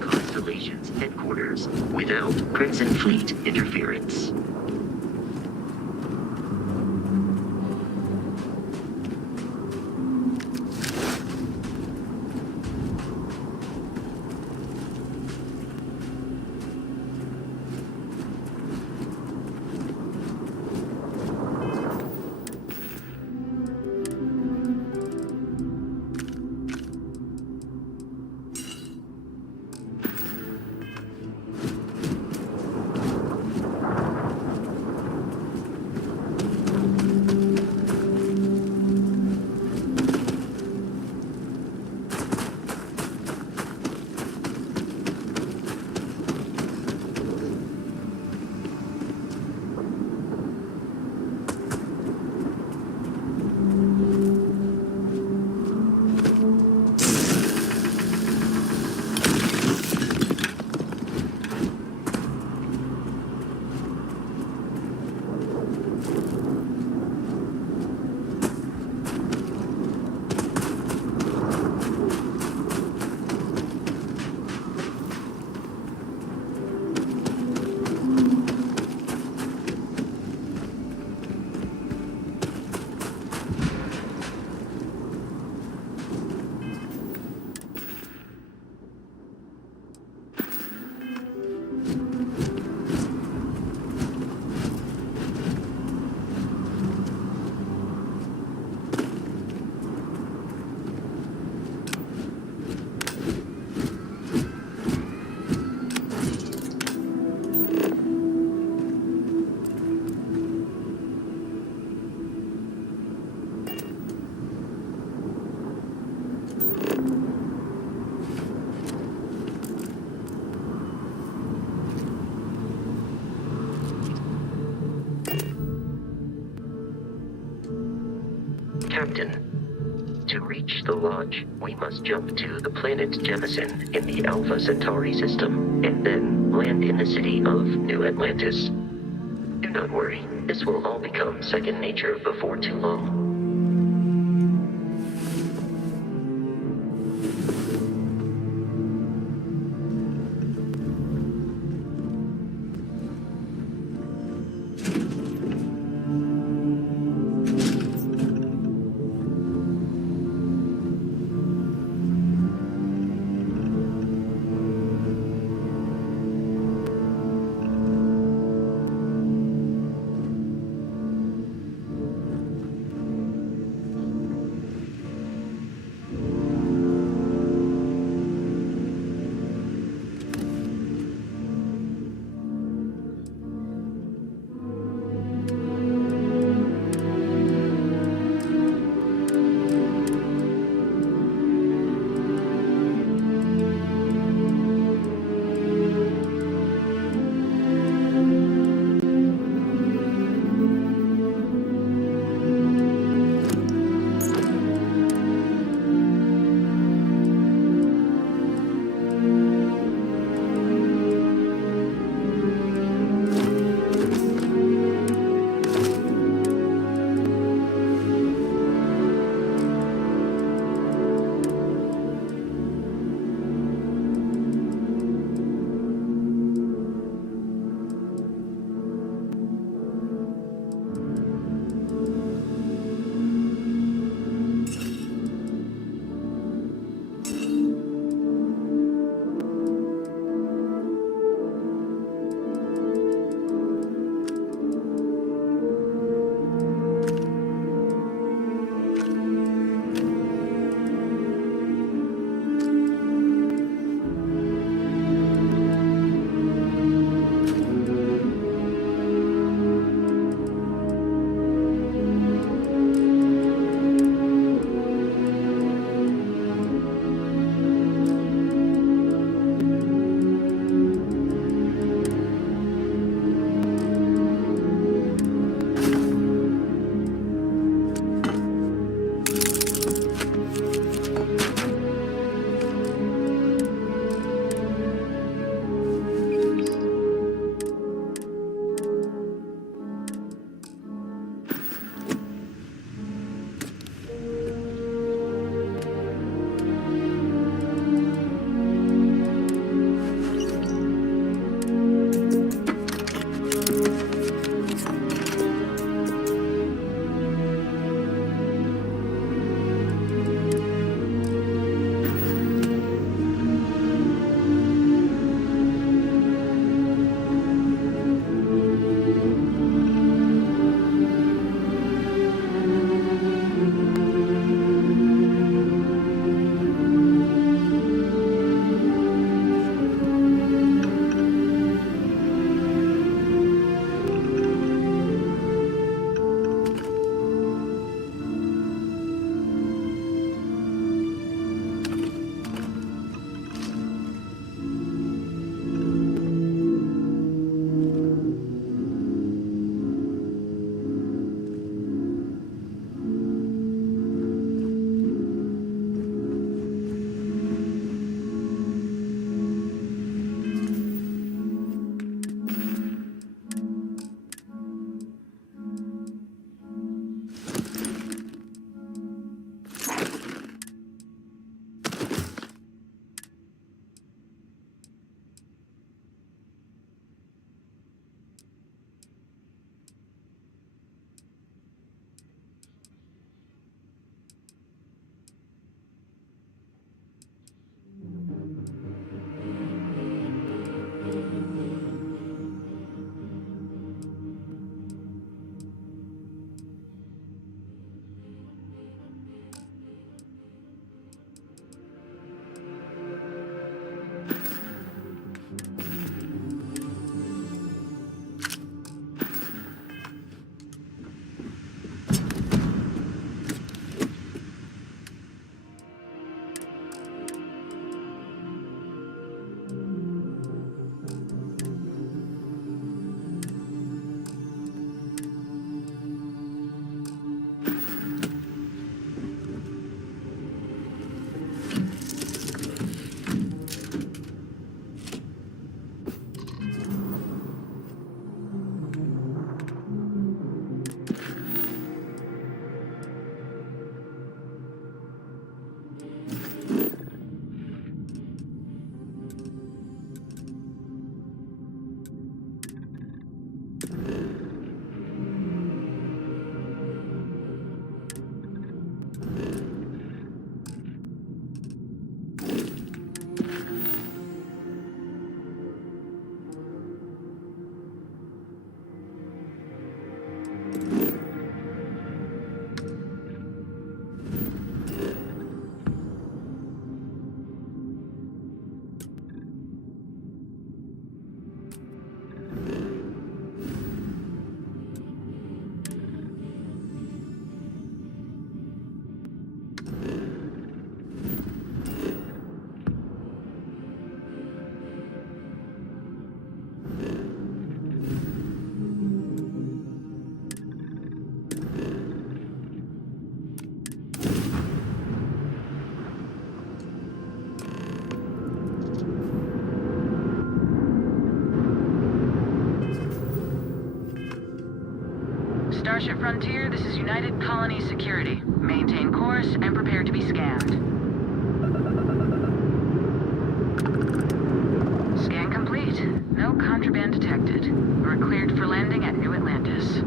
Constellation's headquarters without Crimson Fleet interference. Captain, to reach the Lodge, we must jump to the planet Jemison in the Alpha Centauri system, and then land in the city of New Atlantis. Do not worry, this will all become second nature before too long. Starship Frontier, this is United Colony Security. Maintain course and prepare to be scanned. Scan complete. No contraband detected. We're cleared for landing at New Atlantis.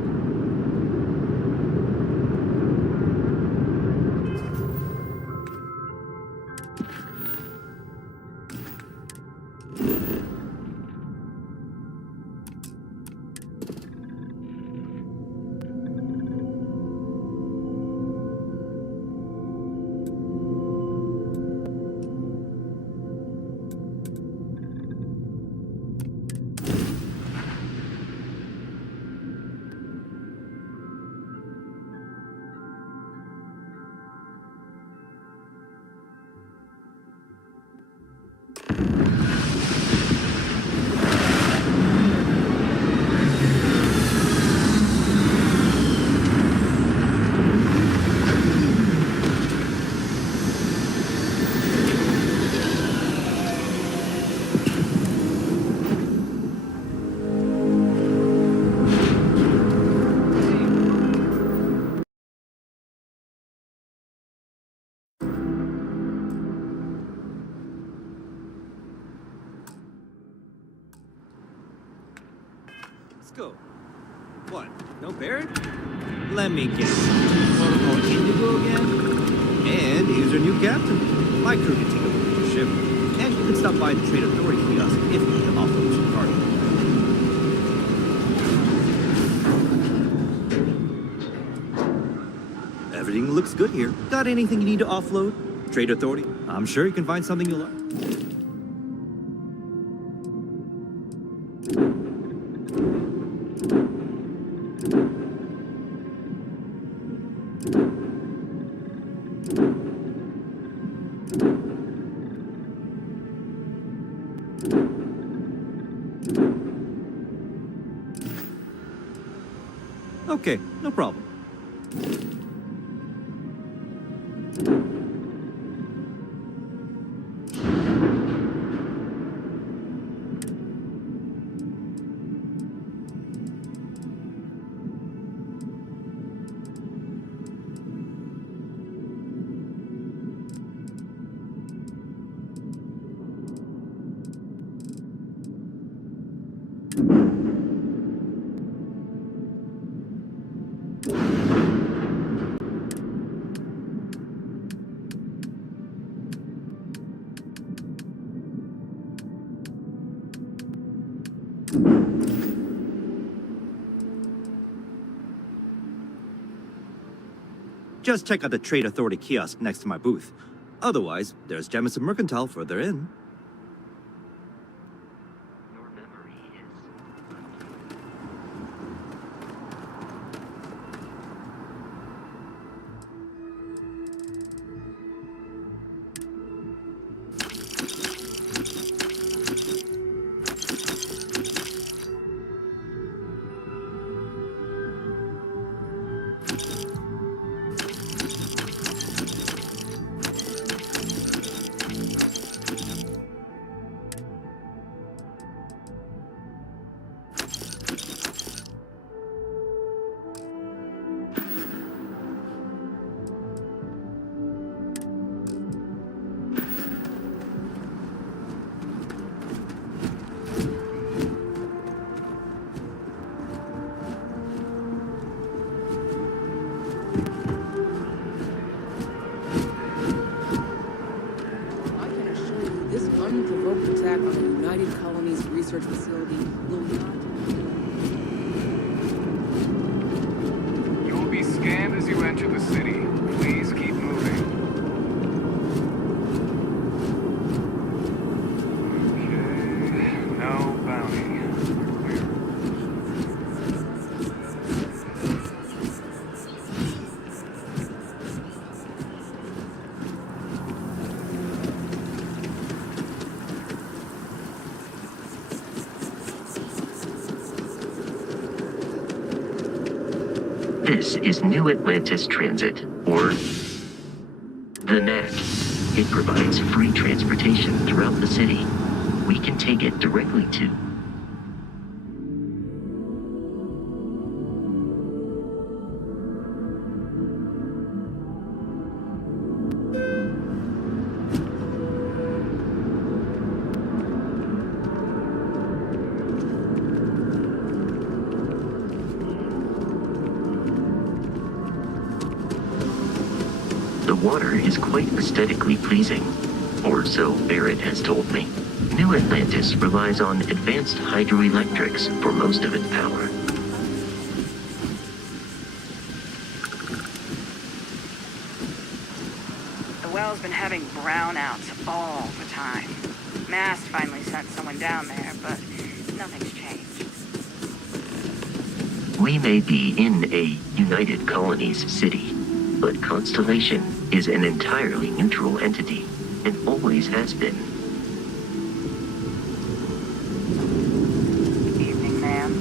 Let's go. What? No Barrett? Let me guess. Protocol Indigo again? And here's our new captain. My crew can take over the ship. And you can stop by the Trade Authority kiosk if you need to offload some cargo. Everything looks good here. Got anything you need to offload? Trade Authority? I'm sure you can find something you'll like. Okay, no problem. Just check out the Trade Authority kiosk next to my booth. Otherwise, there's Jemison Mercantile further in. Your memory is... I can assure you, this unprovoked attack on the United Colonies research facility will not... You will be scanned as you enter the city. Please keep moving. Okay. No bounty. You're clear. This is New Atlantis Transit, or the NAC. It provides free transportation throughout the city. We can take it directly to water is quite aesthetically pleasing. Or so Barrett has told me. New Atlantis relies on advanced hydroelectrics for most of its power. The well's been having brownouts all the time. Mast finally sent someone down there, but nothing's changed. We may be in a United Colonies city, but Constellation is an entirely neutral entity, and always has been. Evening, ma'am.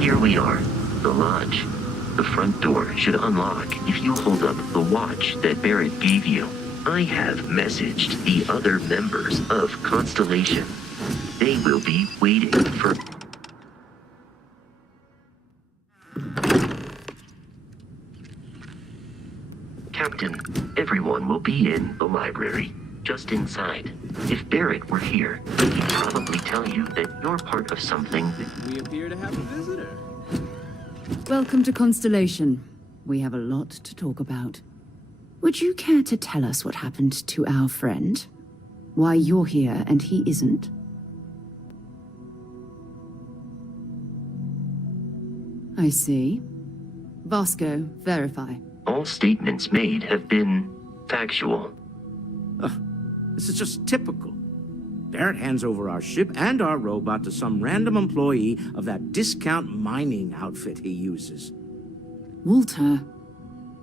Here we are, the lodge. The front door should unlock if you hold up the watch that Barrett gave you. I have messaged the other members of Constellation. They will be waiting for... Captain, everyone will be in the library, just inside. If Barrett were here, he'd probably tell you that you're part of something that... We appear to have a visitor. Welcome to Constellation. We have a lot to talk about. Would you care to tell us what happened to our friend? Why you're here and he isn't? I see. Vasco, verify. All statements made have been factual. This is just typical. Barrett hands over our ship and our robot to some random employee of that discount mining outfit he uses. Walter.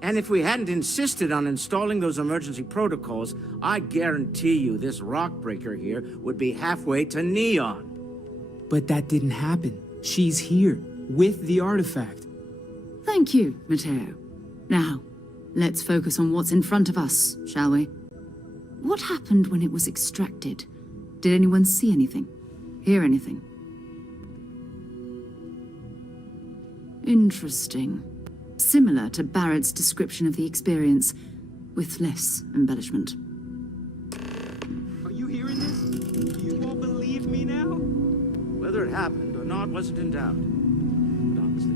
And if we hadn't insisted on installing those emergency protocols, I guarantee you this rock breaker here would be halfway to Neon. But that didn't happen. She's here, with the artifact. Thank you, Matteo. Now, let's focus on what's in front of us, shall we? What happened when it was extracted? Did anyone see anything? Hear anything? Interesting. Similar to Barrett's description of the experience, with less embellishment. Are you hearing this? You won't believe me now? Whether it happened or not wasn't in doubt. But honestly,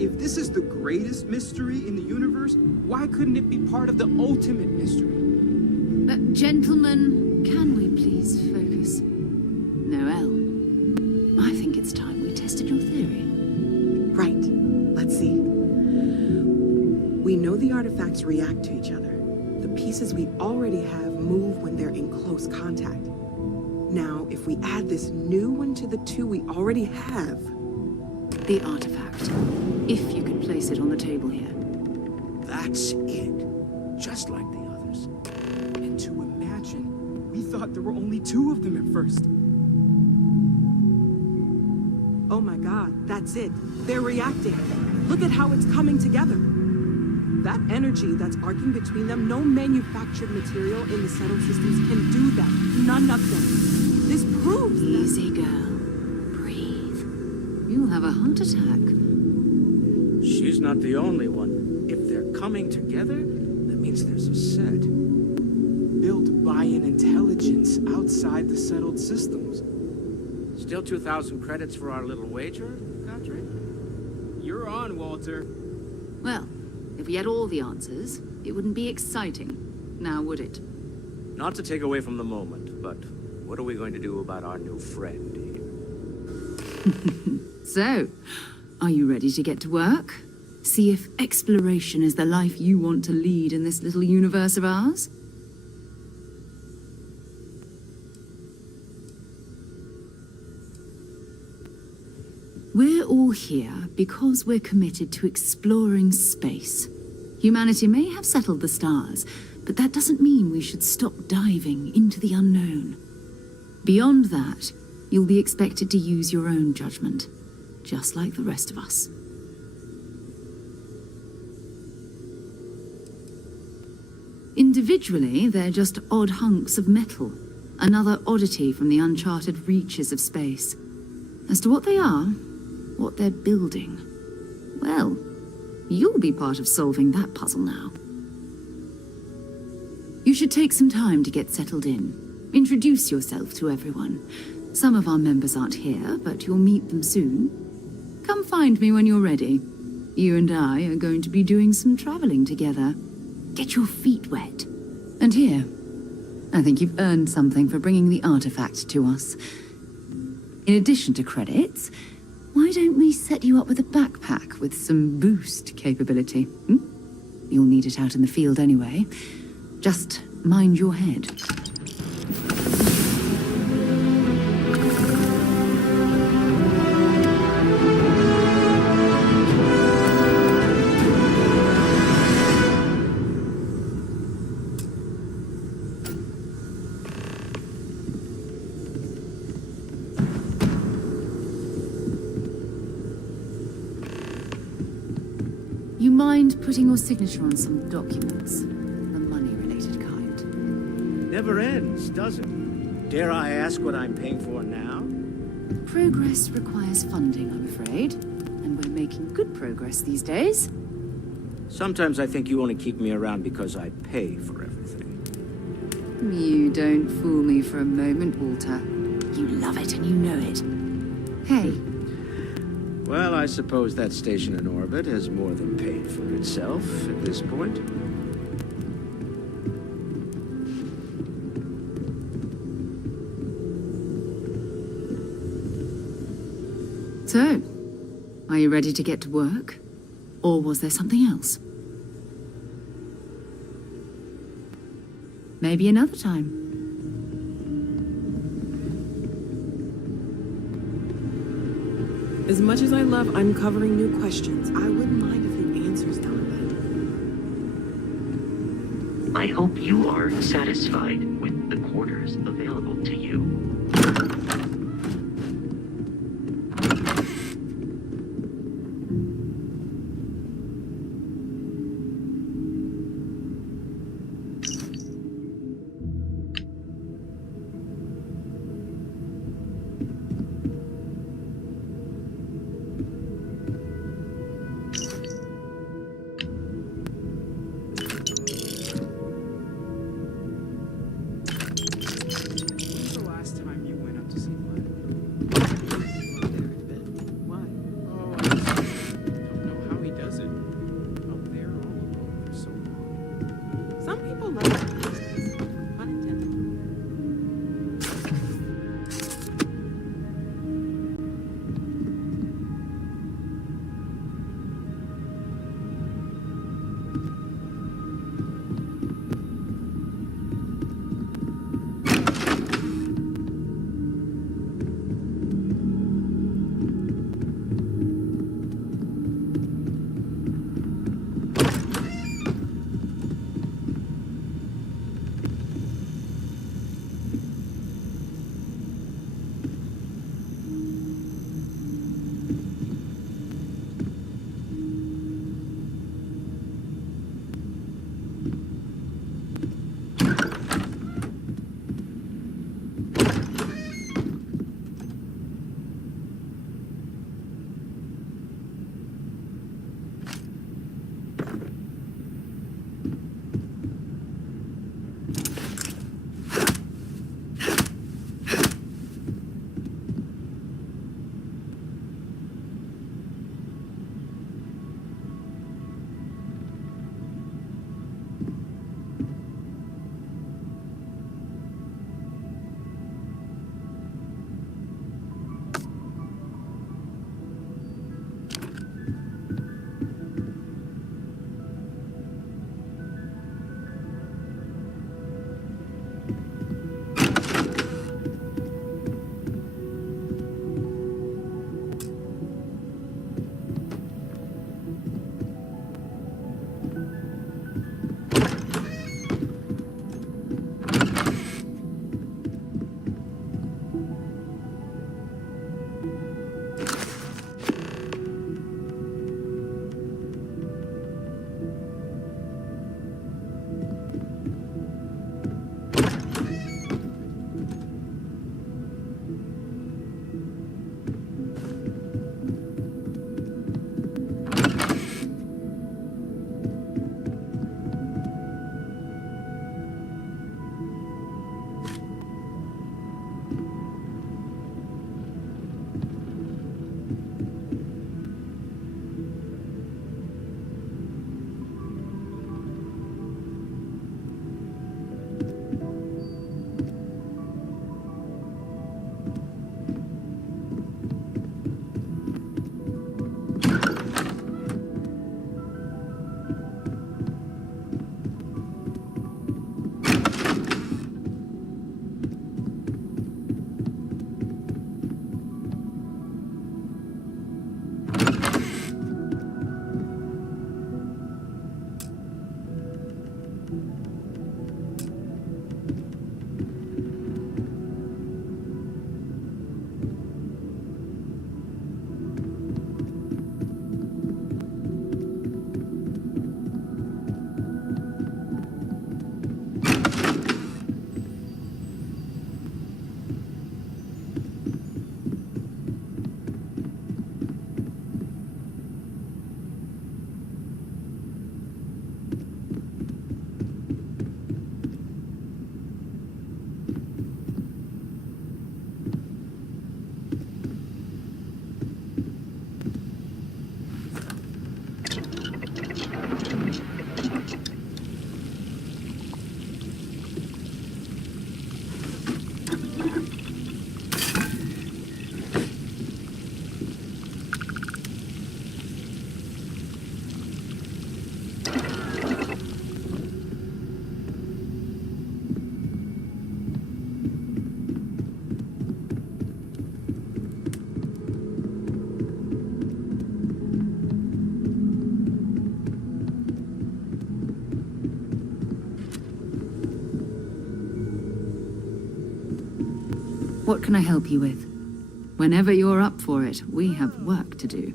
If this is the greatest mystery in the universe, why couldn't it be part of the ultimate mystery? But gentlemen, can we please focus? Noel, I think it's time we tested your theory. Right. Let's see. We know the artifacts react to each other. The pieces we already have move when they're in close contact. Now, if we add this new one to the two we already have... The artifact. If you could place it on the table here. that's it. Just like the others. And to imagine, we thought there were only 2 of them at first. Oh my god, that's it. They're reacting. Look at how it's coming together. That energy that's arcing between them, no manufactured material in the settled systems can do that. None of them. This proves Easy, girl. Breathe. You'll have a heart attack. She's not the only one. If they're coming together, that means there's a set. Built by an intelligence outside the settled systems. Still 2,000 credits for our little wager, Country? You're on, Walter. Well, if we had all the answers, it wouldn't be exciting. Now, would it? Not to take away from the moment, but what are we going to do about our new friend here? So, are you ready to get to work? See if exploration is the life you want to lead in this little universe of ours? We're all here because we're committed to exploring space. Humanity may have settled the stars, but that doesn't mean we should stop diving into the unknown. Beyond that, you'll be expected to use your own judgment, just like the rest of us. Individually, they're just odd hunks of metal. Another oddity from the uncharted reaches of space. As to what they are, what they're building, well, you'll be part of solving that puzzle now. You should take some time to get settled in. Introduce yourself to everyone. Some of our members aren't here, but you'll meet them soon. Come find me when you're ready. You and I are going to be doing some traveling together. Get your feet wet. And here, I think you've earned something for bringing the artifact to us. In addition to credits, why don't we set you up with a backpack with some boost capability? You'll need it out in the field anyway. Just mind your head. You mind putting your signature on some documents? The money-related kind. Never ends, does it? Dare I ask what I'm paying for now? Progress requires funding, I'm afraid. And we're making good progress these days. Sometimes I think you only keep me around because I pay for everything. You don't fool me for a moment, Walter. You love it and you know it. Hey. Well, I suppose that station in orbit has more than paid for itself at this point. So, are you ready to get to work? Or was there something else? Maybe another time. As much as I love uncovering new questions, I wouldn't mind a few answers now and then. I hope you are satisfied with the quarters available to you. When's the last time What can I help you with? Whenever you're up for it, we have work to do.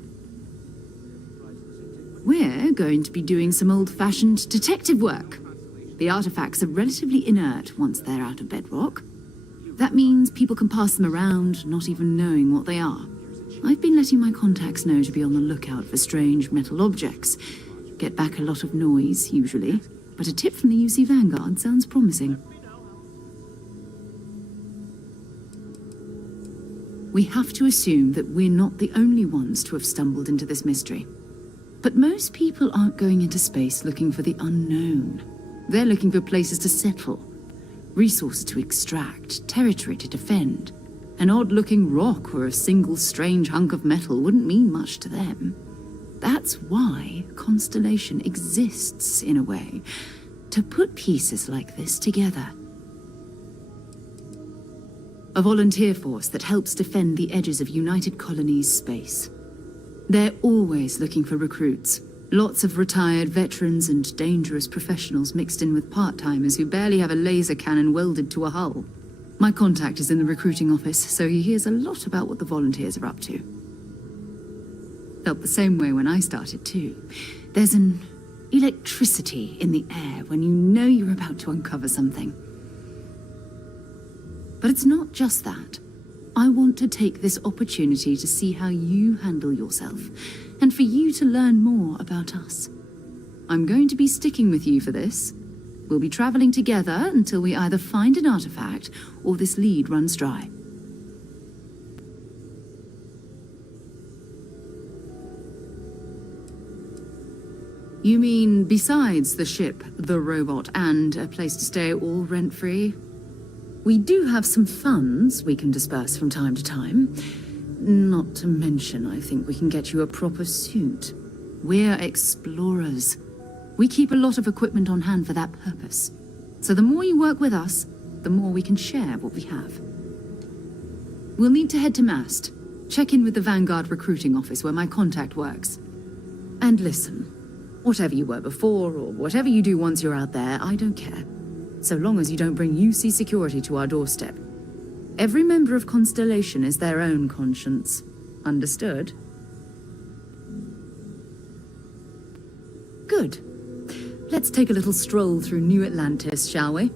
We're going to be doing some old-fashioned detective work. The artifacts are relatively inert once they're out of bedrock. That means people can pass them around, not even knowing what they are. I've been letting my contacts know to be on the lookout for strange metal objects. Get back a lot of noise, usually, but a tip from the UC Vanguard sounds promising. We have to assume that we're not the only ones to have stumbled into this mystery. But most people aren't going into space looking for the unknown. They're looking for places to settle, resources to extract, territory to defend. An odd-looking rock or a single strange hunk of metal wouldn't mean much to them. That's why Constellation exists, in a way, to put pieces like this together. A volunteer force that helps defend the edges of United Colonies space. They're always looking for recruits. Lots of retired veterans and dangerous professionals mixed in with part-timers who barely have a laser cannon welded to a hull. My contact is in the recruiting office, so he hears a lot about what the volunteers are up to. Felt the same way when I started, too. There's an electricity in the air when you know you're about to uncover something. But it's not just that. I want to take this opportunity to see how you handle yourself, and for you to learn more about us. I'm going to be sticking with you for this. We'll be traveling together until we either find an artifact or this lead runs dry. You mean besides the ship, the robot, and a place to stay all rent-free? We do have some funds we can disperse from time to time. Not to mention, I think we can get you a proper suit. We're explorers. We keep a lot of equipment on hand for that purpose. So the more you work with us, the more we can share what we have. We'll need to head to Mast. Check in with the Vanguard recruiting office where my contact works. And listen, whatever you were before or whatever you do once you're out there, I don't care. So long as you don't bring UC security to our doorstep. Every member of Constellation is their own conscience. Understood? Good. Let's take a little stroll through New Atlantis, shall we?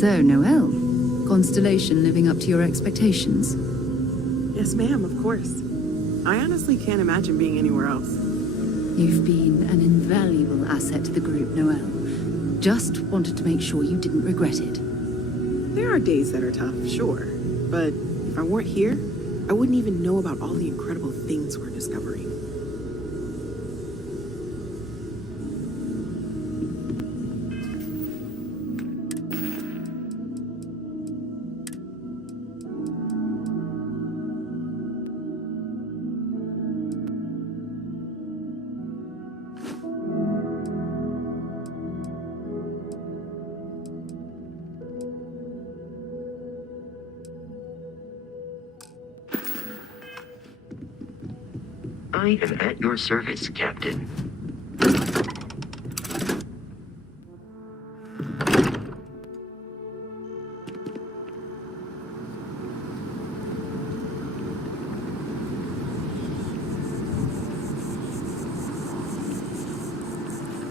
So, Noelle, Constellation living up to your expectations? Yes, ma'am, of course. I honestly can't imagine being anywhere else. You've been an invaluable asset to the group, Noelle. Just wanted to make sure you didn't regret it. There are days that are tough, sure. But if I weren't here, I wouldn't even know about all the incredible things we're discovering. I am at your service, Captain.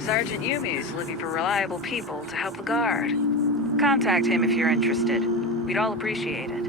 Sergeant Yumi's looking for reliable people to help the guard. Contact him if you're interested. We'd all appreciate it.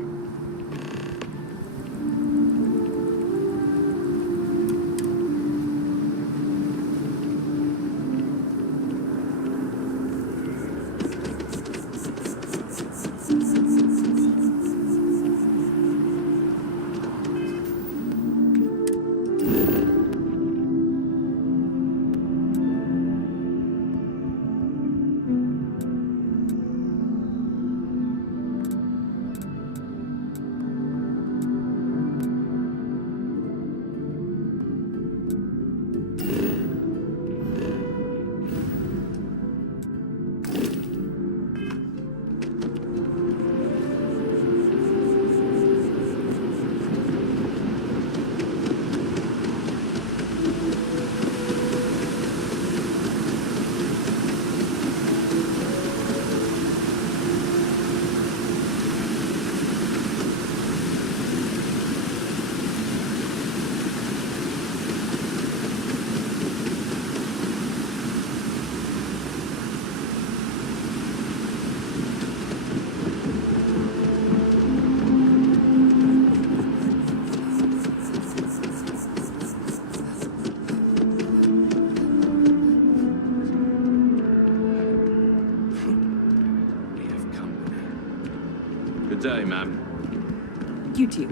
Good day, ma'am. You too.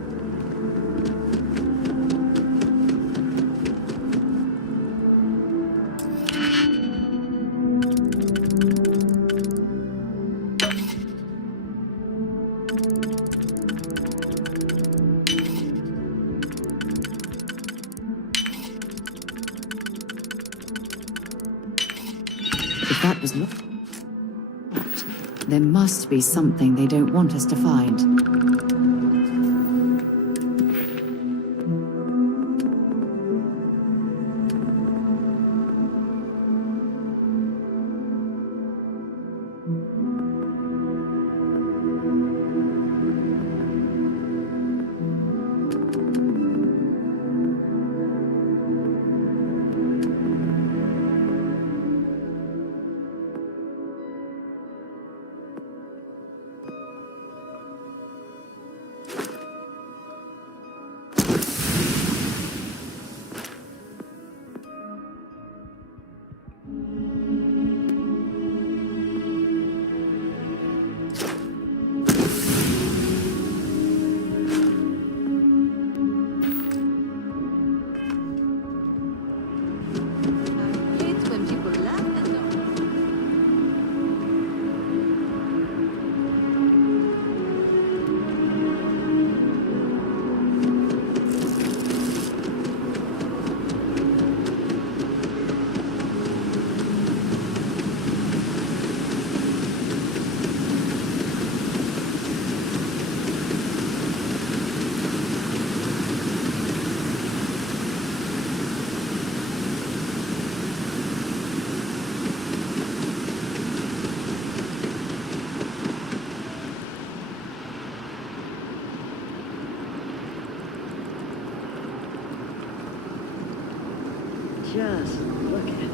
If that was not... There must be something they don't want us to find. Just look at it.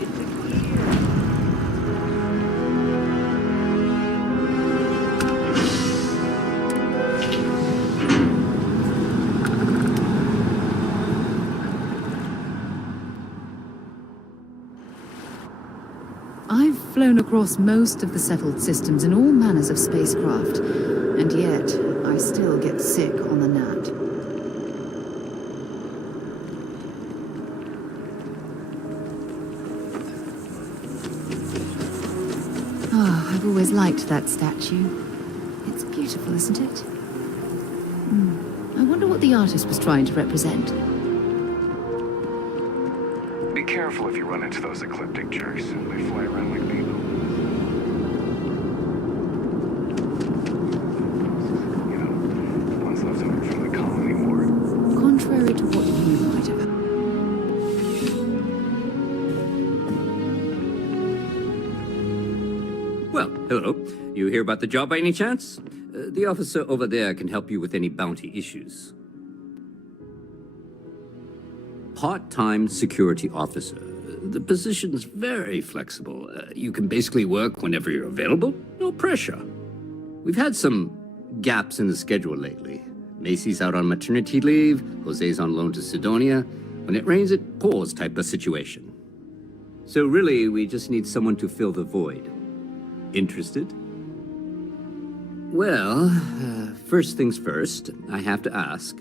It's a clear. I've flown across most of the settled systems in all manners of spacecraft, and yet I still get sick on the gnat. Oh, I've always liked that statue. It's beautiful, isn't it? I wonder what the artist was trying to represent. Be careful if you run into those ecliptic jerks. They fly around like people. You know, the ones left over from the colony war. Contrary to what you might have. Well, hello. You hear about the job by any chance? The officer over there can help you with any bounty issues. Part-time security officer. The position's very flexible. You can basically work whenever you're available. No pressure. We've had some gaps in the schedule lately. Macy's out on maternity leave. Jose's on loan to Sidonia. When it rains, it pours type of situation. So really, we just need someone to fill the void. Interested? Well, first things first, I have to ask,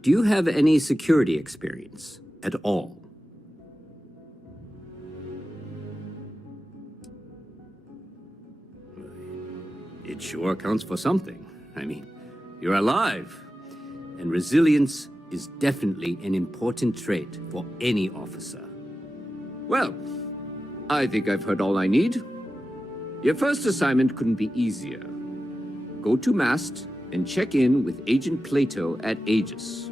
do you have any security experience at all? It sure counts for something. I mean, you're alive. And resilience is definitely an important trait for any officer. Well, I think I've heard all I need. Your first assignment couldn't be easier. Go to Mast and check in with Agent Plato at Aegis.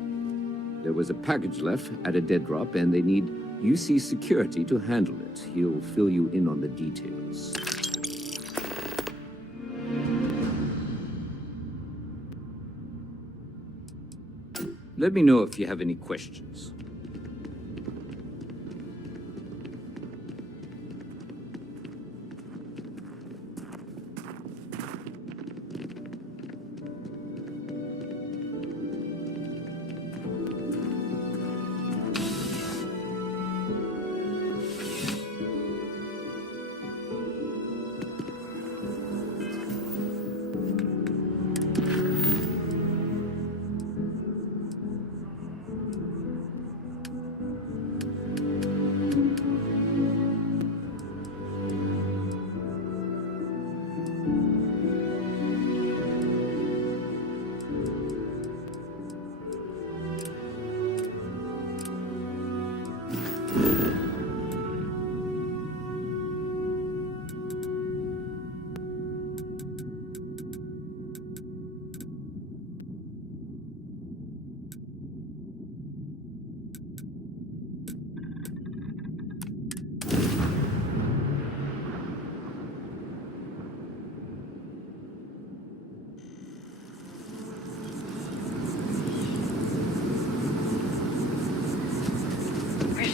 There was a package left at a dead drop, and they need UC security to handle it. He'll fill you in on the details. Let me know if you have any questions.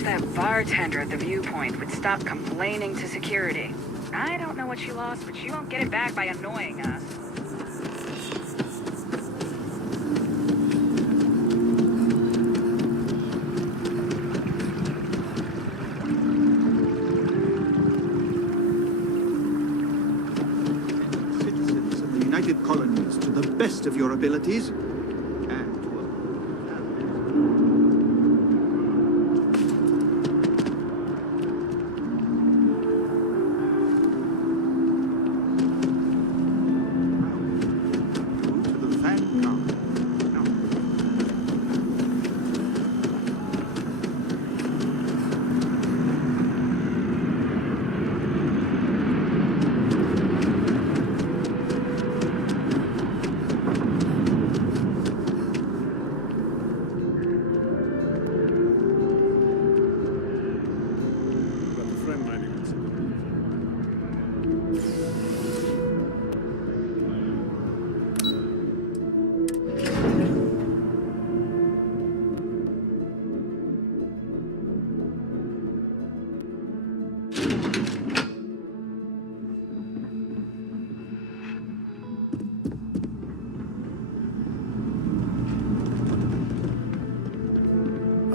that bartender at the viewpoint would stop complaining to security. I don't know what she lost, but she won't get it back by annoying us. Citizens of the United Colonies to the best of your abilities.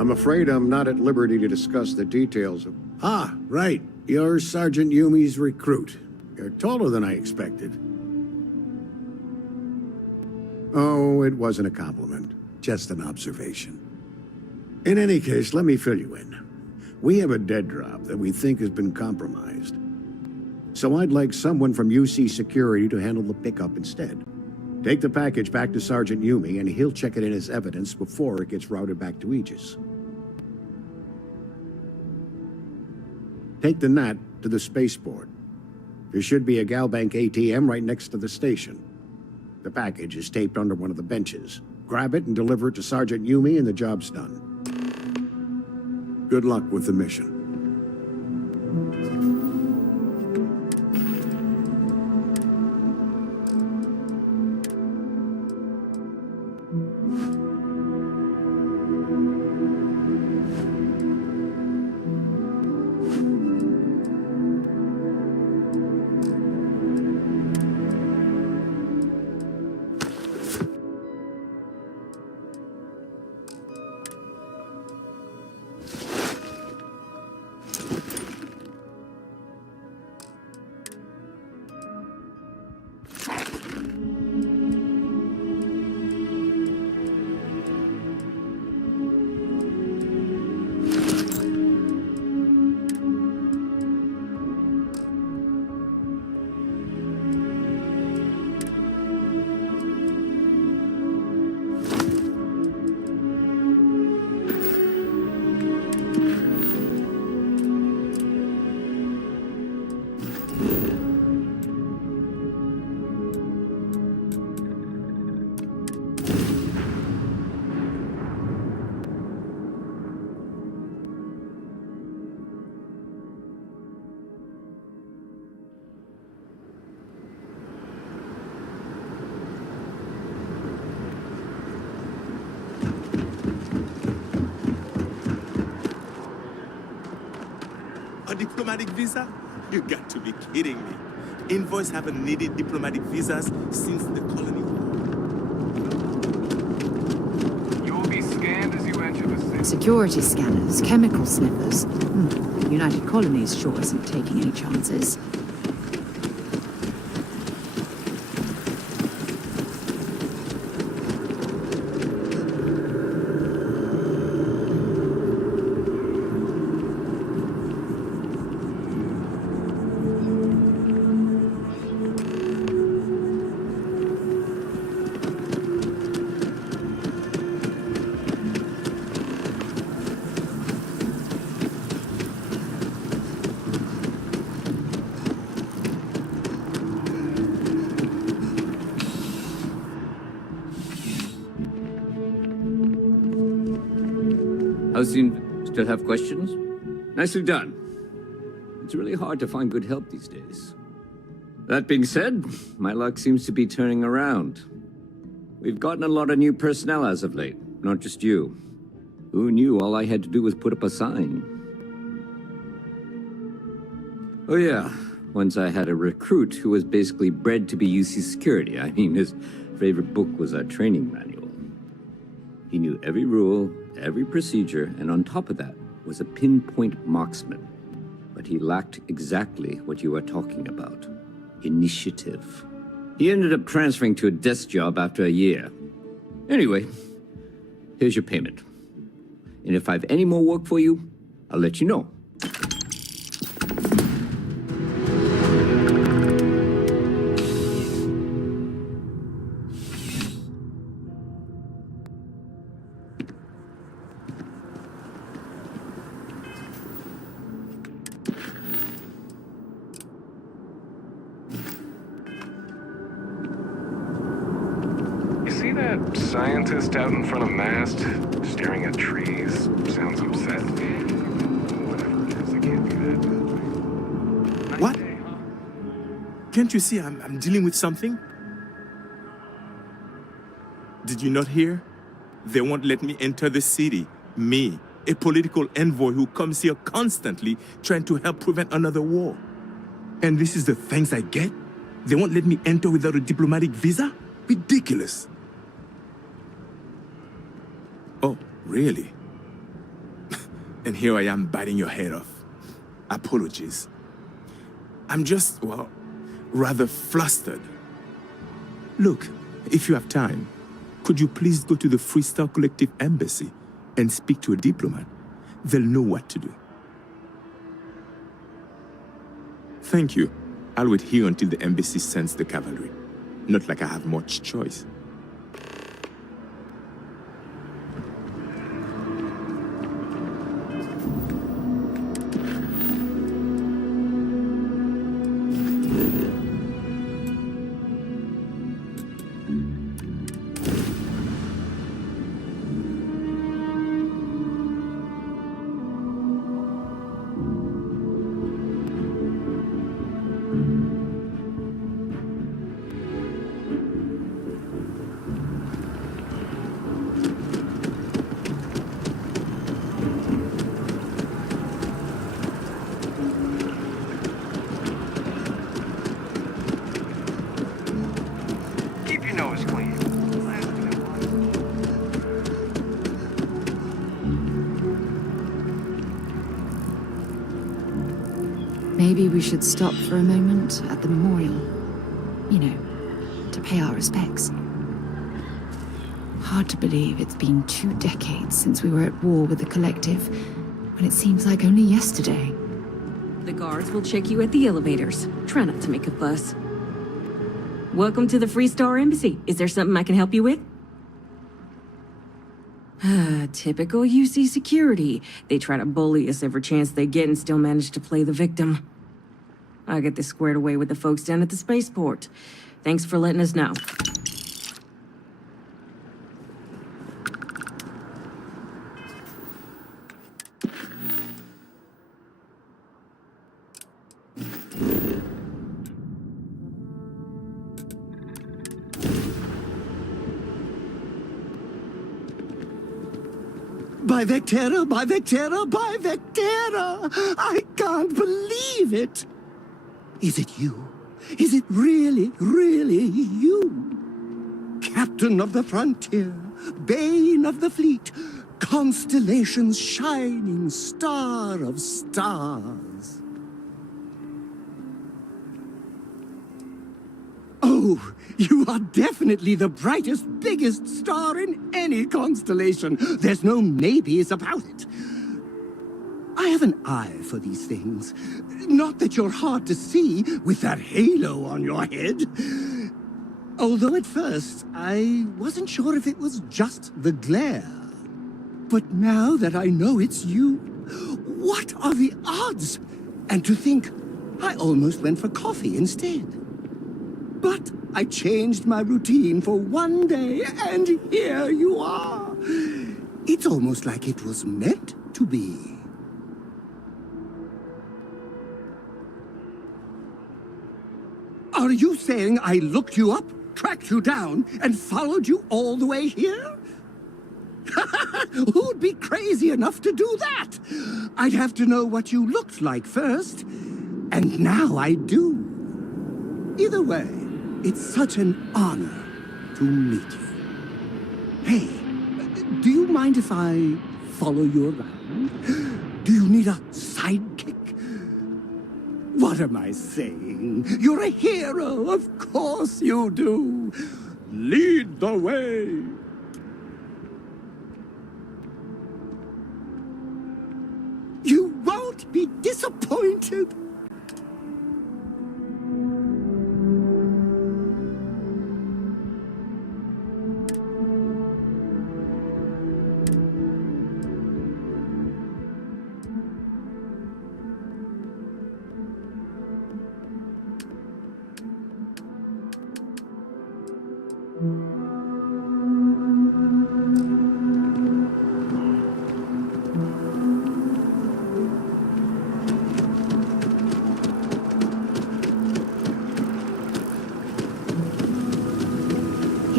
I'm afraid I'm not at liberty to discuss the details of... Ah, right. You're Sergeant Yumi's recruit. You're taller than I expected. Oh, it wasn't a compliment. Just an observation. In any case, let me fill you in. We have a dead drop that we think has been compromised. So I'd like someone from UC Security to handle the pickup instead. Take the package back to Sergeant Yumi, and he'll check it in as evidence before it gets routed back to Aegis. Take the Nat to the spaceport. There should be a Galbank ATM right next to the station. The package is taped under one of the benches. Grab it and deliver it to Sergeant Yumi, and the job's done. Good luck with the mission. A diplomatic visa? You got to be kidding me. Invoice haven't needed diplomatic visas since the colony war. You will be scanned as you enter the city. Security scanners, chemical sniffers. The United Colonies sure isn't taking any chances. How's the Still have questions? Nicely done. It's really hard to find good help these days. That being said, my luck seems to be turning around. We've gotten a lot of new personnel as of late, not just you. Who knew all I had to do was put up a sign? Oh, yeah. Once I had a recruit who was basically bred to be UC security. I mean, his favorite book was our training manual. He knew every rule, every procedure, and on top of that was a pinpoint marksman. But he lacked exactly what you are talking about. Initiative. He ended up transferring to a desk job after a year. Anyway, here's your payment. And if I have any more work for you, I'll let you know. Scientist out in front of mast, staring at trees, sounds upset. Whatever it is, I can't do that. What? Can't you see I'm dealing with something? Did you not hear? They won't let me enter the city. Me, a political envoy who comes here constantly trying to help prevent another war. And this is the thanks I get? They won't let me enter without a diplomatic visa? Ridiculous. Oh, really? And here I am biting your head off. Apologies. I'm just, well, rather flustered. Look, if you have time, could you please go to the Freestar Collective Embassy and speak to a diplomat? They'll know what to do. Thank you. I'll wait here until the embassy sends the cavalry. Not like I have much choice. Maybe we should stop for a moment at the memorial. You know, to pay our respects. Hard to believe it's been 2 decades since we were at war with the Collective, when it seems like only yesterday. The guards will check you at the elevators. Try not to make a fuss. Welcome to the Freestar Embassy. Is there something I can help you with? Typical UC security. They try to bully us every chance they get and still manage to play the victim. I'll get this squared away with the folks down at the spaceport. Thanks for letting us know. By Vectera, by Vectera, by Vectera! I can't believe it! Is it you? Is it really, really you? Captain of the frontier, bane of the fleet, constellation's shining star of stars. Oh, you are definitely the brightest, biggest star in any constellation. There's no maybes about it. I have an eye for these things. Not that you're hard to see with that halo on your head. Although at first, I wasn't sure if it was just the glare. But now that I know it's you, what are the odds? And to think, I almost went for coffee instead. But I changed my routine for one day, and here you are. It's almost like it was meant to be. Are you saying I looked you up, tracked you down, and followed you all the way here? Who'd be crazy enough to do that? I'd have to know what you looked like first. And now I do. Either way, it's such an honor to meet you. Hey, do you mind if I follow you around? Do you need a sidekick? What am I saying? You're a hero, of course you do. Lead the way. You won't be disappointed.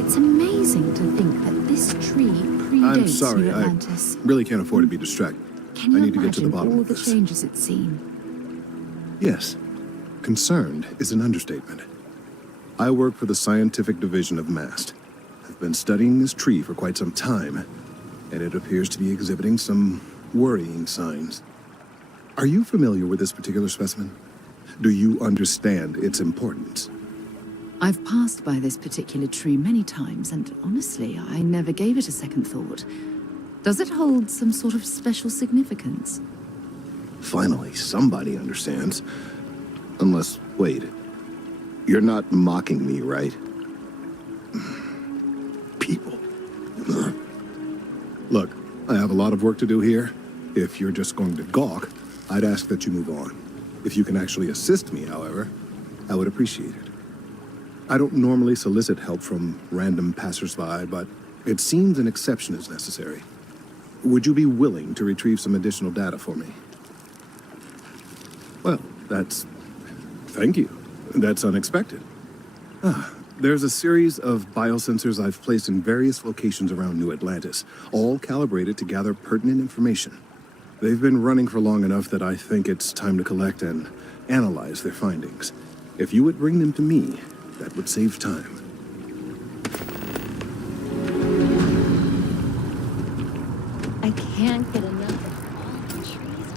It's amazing to think that this tree predates I'm sorry, New I Atlantis. really can't afford to be distracted. Can you I need to get to the imagine bottom all of the this. changes it's seen? Yes. Concerned is an understatement. I work for the scientific division of MAST. I've been studying this tree for quite some time, and it appears to be exhibiting some worrying signs. Are you familiar with this particular specimen? Do you understand its importance? I've passed by this particular tree many times, and honestly, I never gave it a second thought. Does it hold some sort of special significance? Finally, somebody understands. Unless, wait. You're not mocking me, right? People. Look, I have a lot of work to do here. If you're just going to gawk, I'd ask that you move on. If you can actually assist me, however, I would appreciate it. I don't normally solicit help from random passersby, but it seems an exception is necessary. Would you be willing to retrieve some additional data for me? Well, thank you. That's unexpected. There's a series of biosensors I've placed in various locations around New Atlantis, all calibrated to gather pertinent information. They've been running for long enough that I think it's time to collect and analyze their findings. If you would bring them to me, that would save time. I can't get enough of all the trees.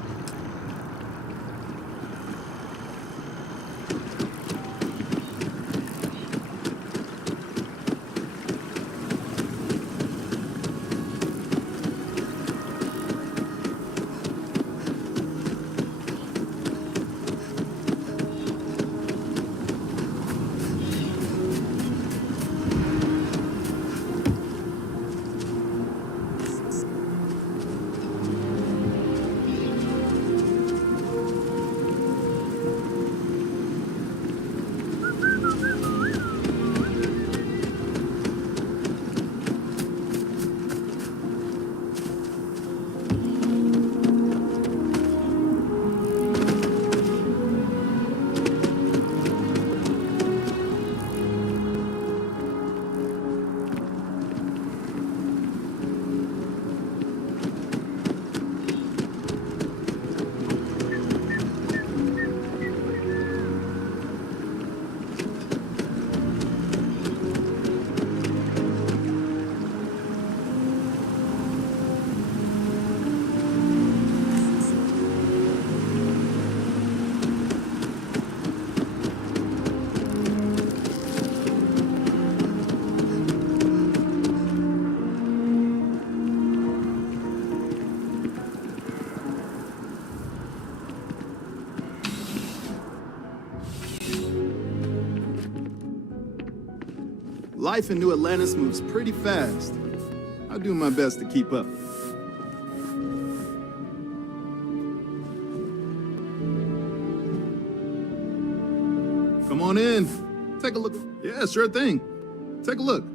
Life in New Atlantis moves pretty fast. I'll do my best to keep up. Come on in. Take a look. Yeah, sure thing. Take a look.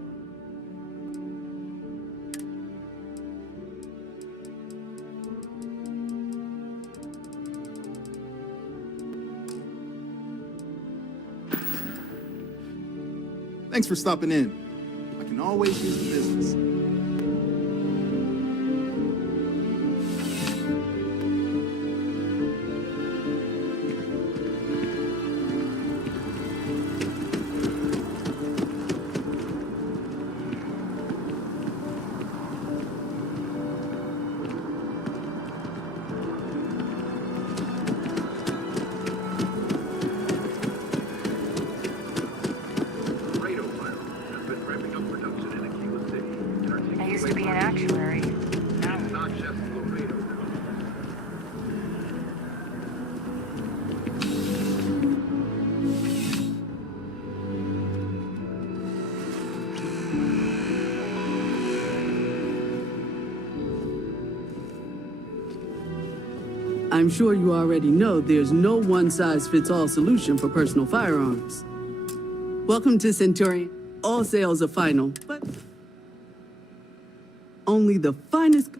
Thanks for stopping in. I can always use the business. I'm sure you already know there's no one-size-fits-all solution for personal firearms. Welcome to Centurion. All sales are final, but only the finest...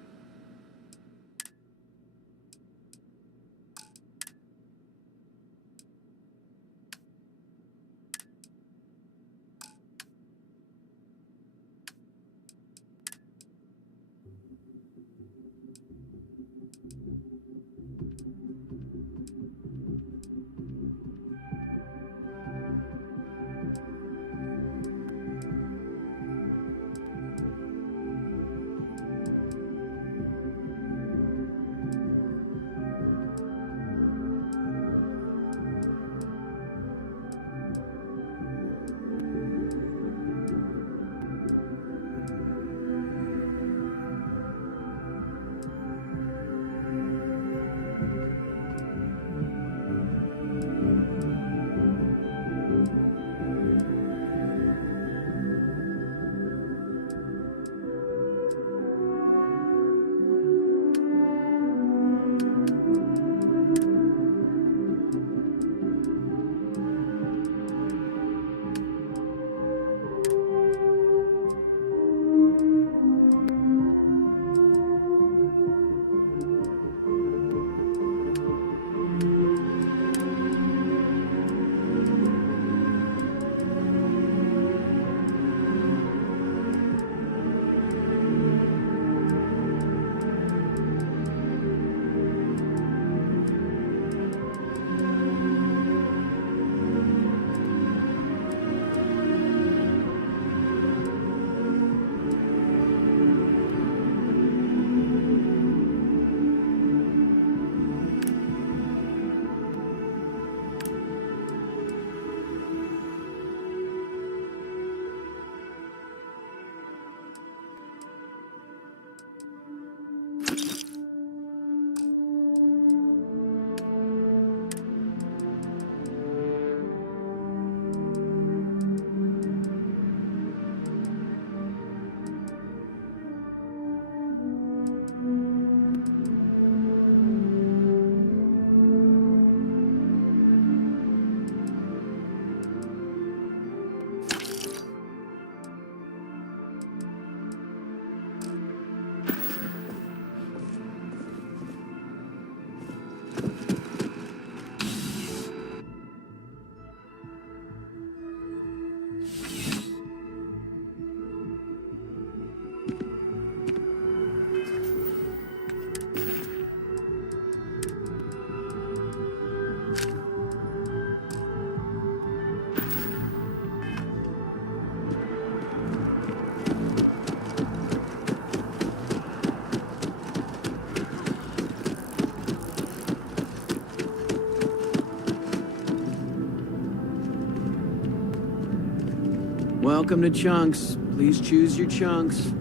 Welcome to Chunks. Please choose your chunks.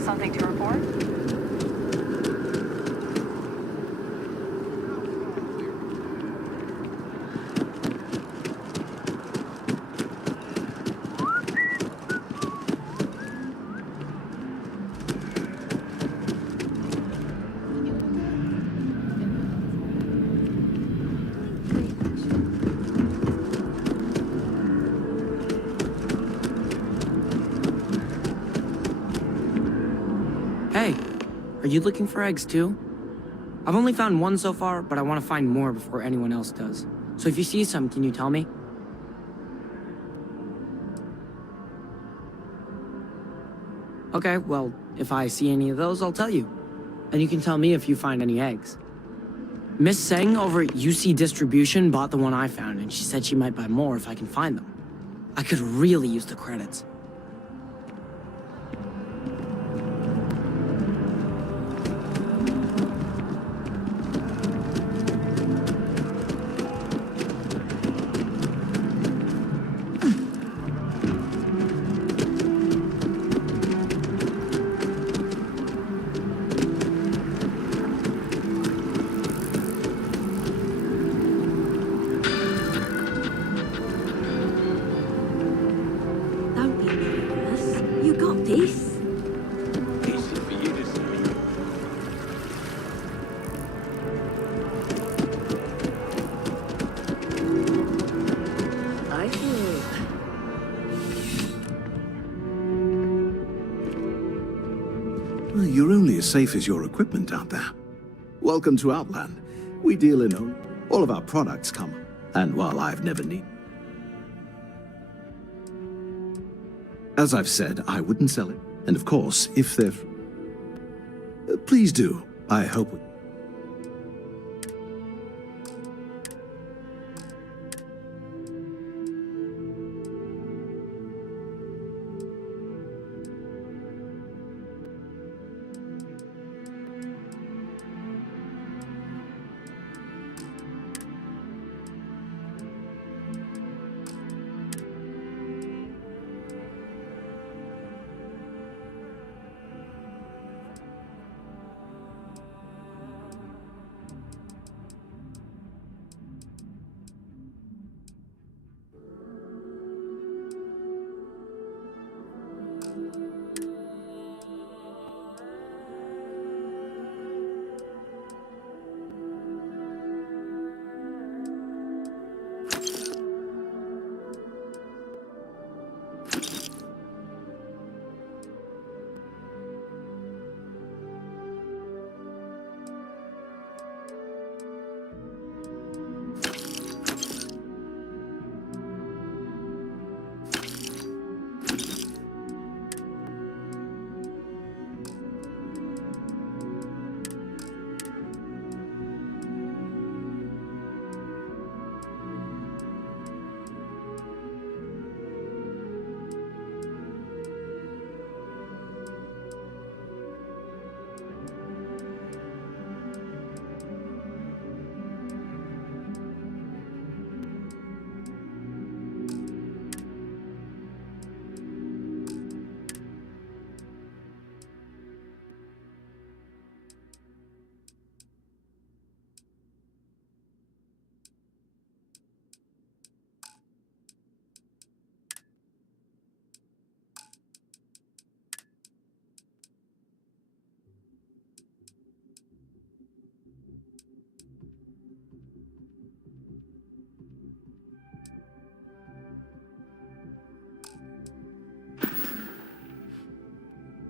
Something to report? Hey, are you looking for eggs too? I've only found one so far, but I want to find more before anyone else does. So if you see some, can you tell me? Okay, well, if I see any of those, I'll tell you. And you can tell me if you find any eggs. Miss Seng over at UC Distribution bought the one I found, and she said she might buy more if I can find them. I could really use the credits. Don't be nervous. You got this. Easy for you to say. I hope. Well, you're only as safe as your equipment out there. Welcome to Outland. We deal in all of our products come. And while I've never need. As I've said, I wouldn't sell it. And of course, if they're... please do. I hope...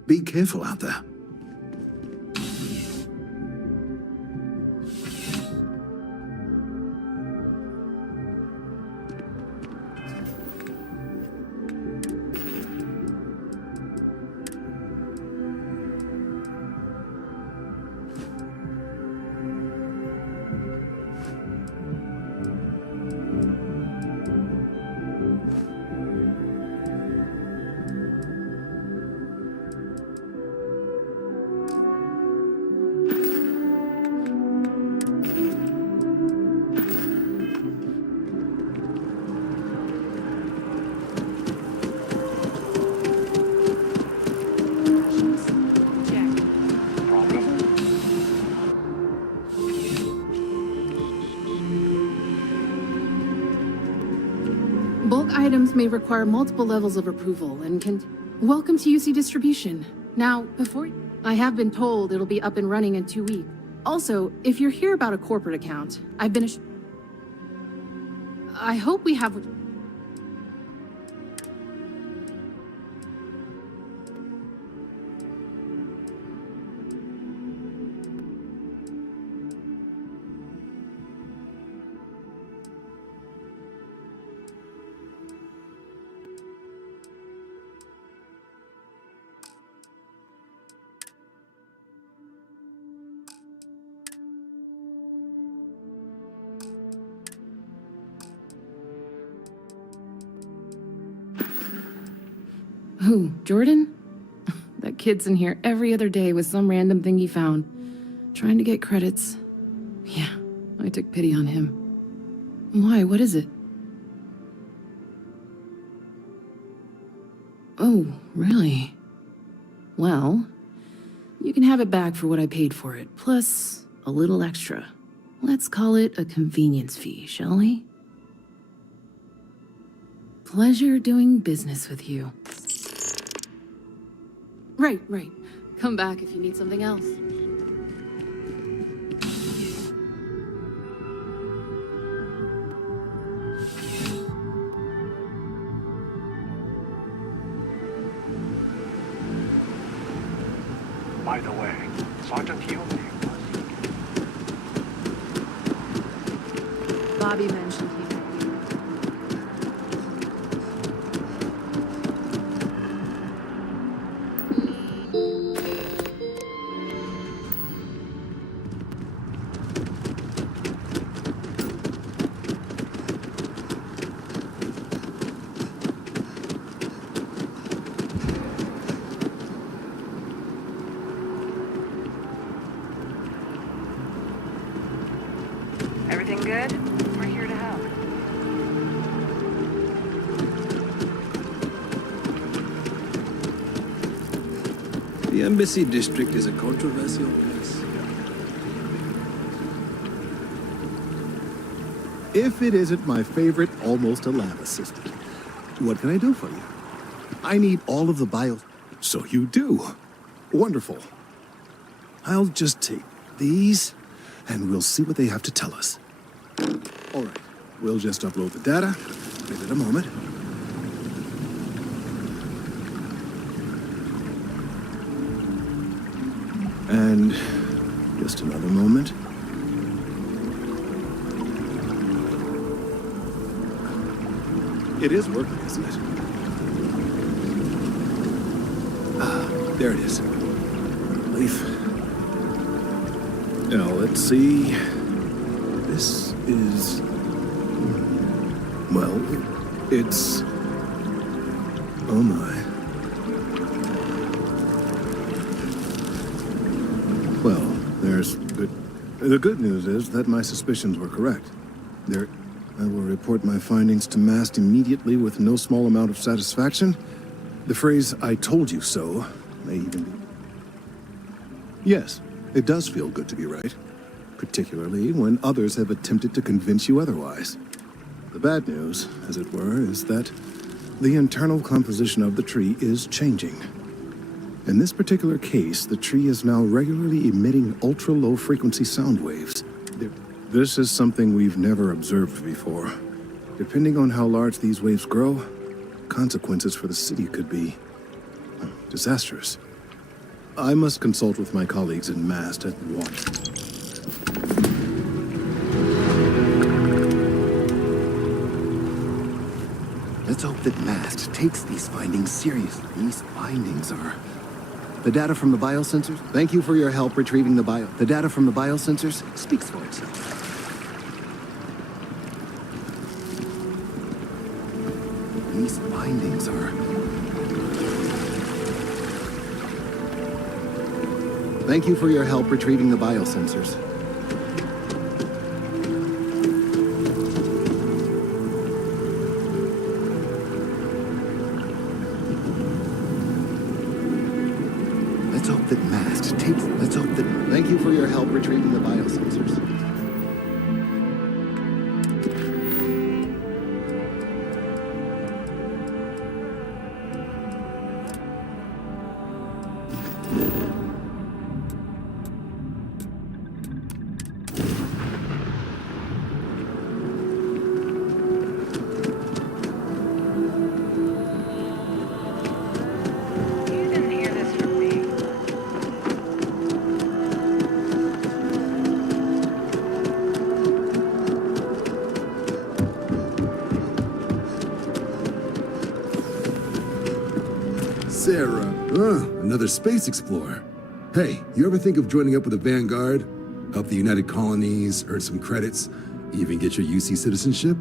Be careful out there. Bulk items may require multiple levels of approval and can... Welcome to UC Distribution. Now, before... I have been told it'll be up and running in 2 weeks. Also, if you're here about a corporate account, I've been I hope we have... Who, Jordan? That kid's in here every other day with some random thing he found, trying to get credits. Yeah, I took pity on him. Why, what is it? Oh, really? Well, you can have it back for what I paid for it, plus a little extra. Let's call it a convenience fee, shall we? Pleasure doing business with you. Right. Come back if you need something else. By the way, Sergeant Hill. Bobby mentioned he met you. Everything good? We're here to help. The Embassy District is a controversial place. If it isn't my favorite almost a lab assistant. What can I do for you? I need all of the bio... So you do. Wonderful. I'll just take these, and we'll see what they have to tell us. All right, we'll just upload the data. Give it a moment. And just another moment. It is working, isn't it? Ah, there it is. Relief. Now, let's see. This is... Well, it's... Oh my. Well, there's good... The good news is that my suspicions were correct. I will report my findings to MAST immediately with no small amount of satisfaction. The phrase, "I told you so," may even be... Yes, it does feel good to be right. Particularly when others have attempted to convince you otherwise. The bad news, as it were, is that the internal composition of the tree is changing. In this particular case, the tree is now regularly emitting ultra-low frequency sound waves. This is something we've never observed before. Depending on how large these waves grow, consequences for the city could be disastrous. I must consult with my colleagues in MAST at once. Let's hope that MAST takes these findings seriously. These findings are... The data from the biosensors? Thank you for your help retrieving the The data from the biosensors speaks for itself. These findings are... Thank you for your help retrieving the biosensors. Let's hope that MAST takes... Let's hope that... Thank you for your help retrieving the biosensors. Sarah. Another space explorer. Hey, you ever think of joining up with the Vanguard? Help the United Colonies, earn some credits, even get your UC citizenship?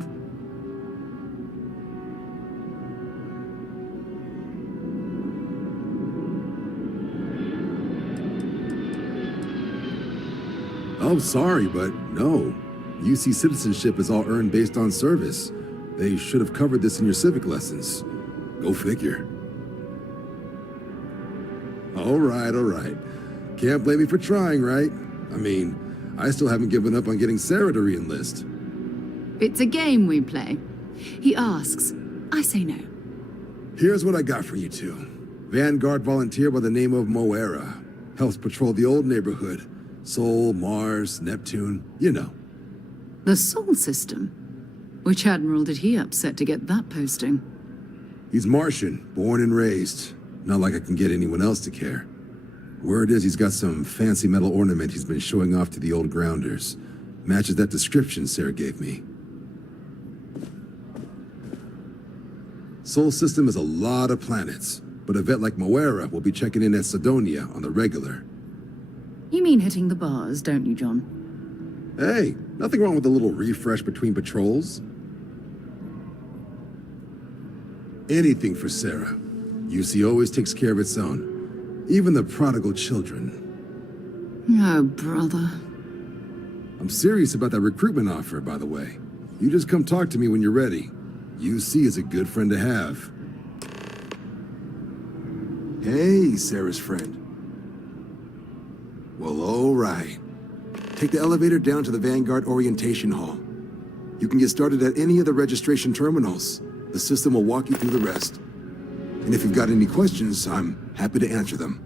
Oh, sorry, but no. UC citizenship is all earned based on service. They should have covered this in your civic lessons. Go figure. All right. Can't blame me for trying, right? I mean, I still haven't given up on getting Sarah to re-enlist. It's a game we play. He asks, I say no. Here's what I got for you two. Vanguard volunteer by the name of Moera. Helps patrol the old neighborhood. Sol, Mars, Neptune, you know. The Sol system? Which admiral did he upset to get that posting? He's Martian, born and raised. Not like I can get anyone else to care. Word is he's got some fancy metal ornament he's been showing off to the old grounders. Matches that description Sarah gave me. Sol system has a lot of planets, but a vet like Moera will be checking in at Sidonia on the regular. You mean hitting the bars, don't you, John? Hey, nothing wrong with a little refresh between patrols. Anything for Sarah. UC always takes care of its own. Even the prodigal children. Oh, brother. I'm serious about that recruitment offer, by the way. You just come talk to me when you're ready. UC is a good friend to have. Hey, Sarah's friend. Well, all right. Take the elevator down to the Vanguard Orientation Hall. You can get started at any of the registration terminals. The system will walk you through the rest. And if you've got any questions, I'm happy to answer them.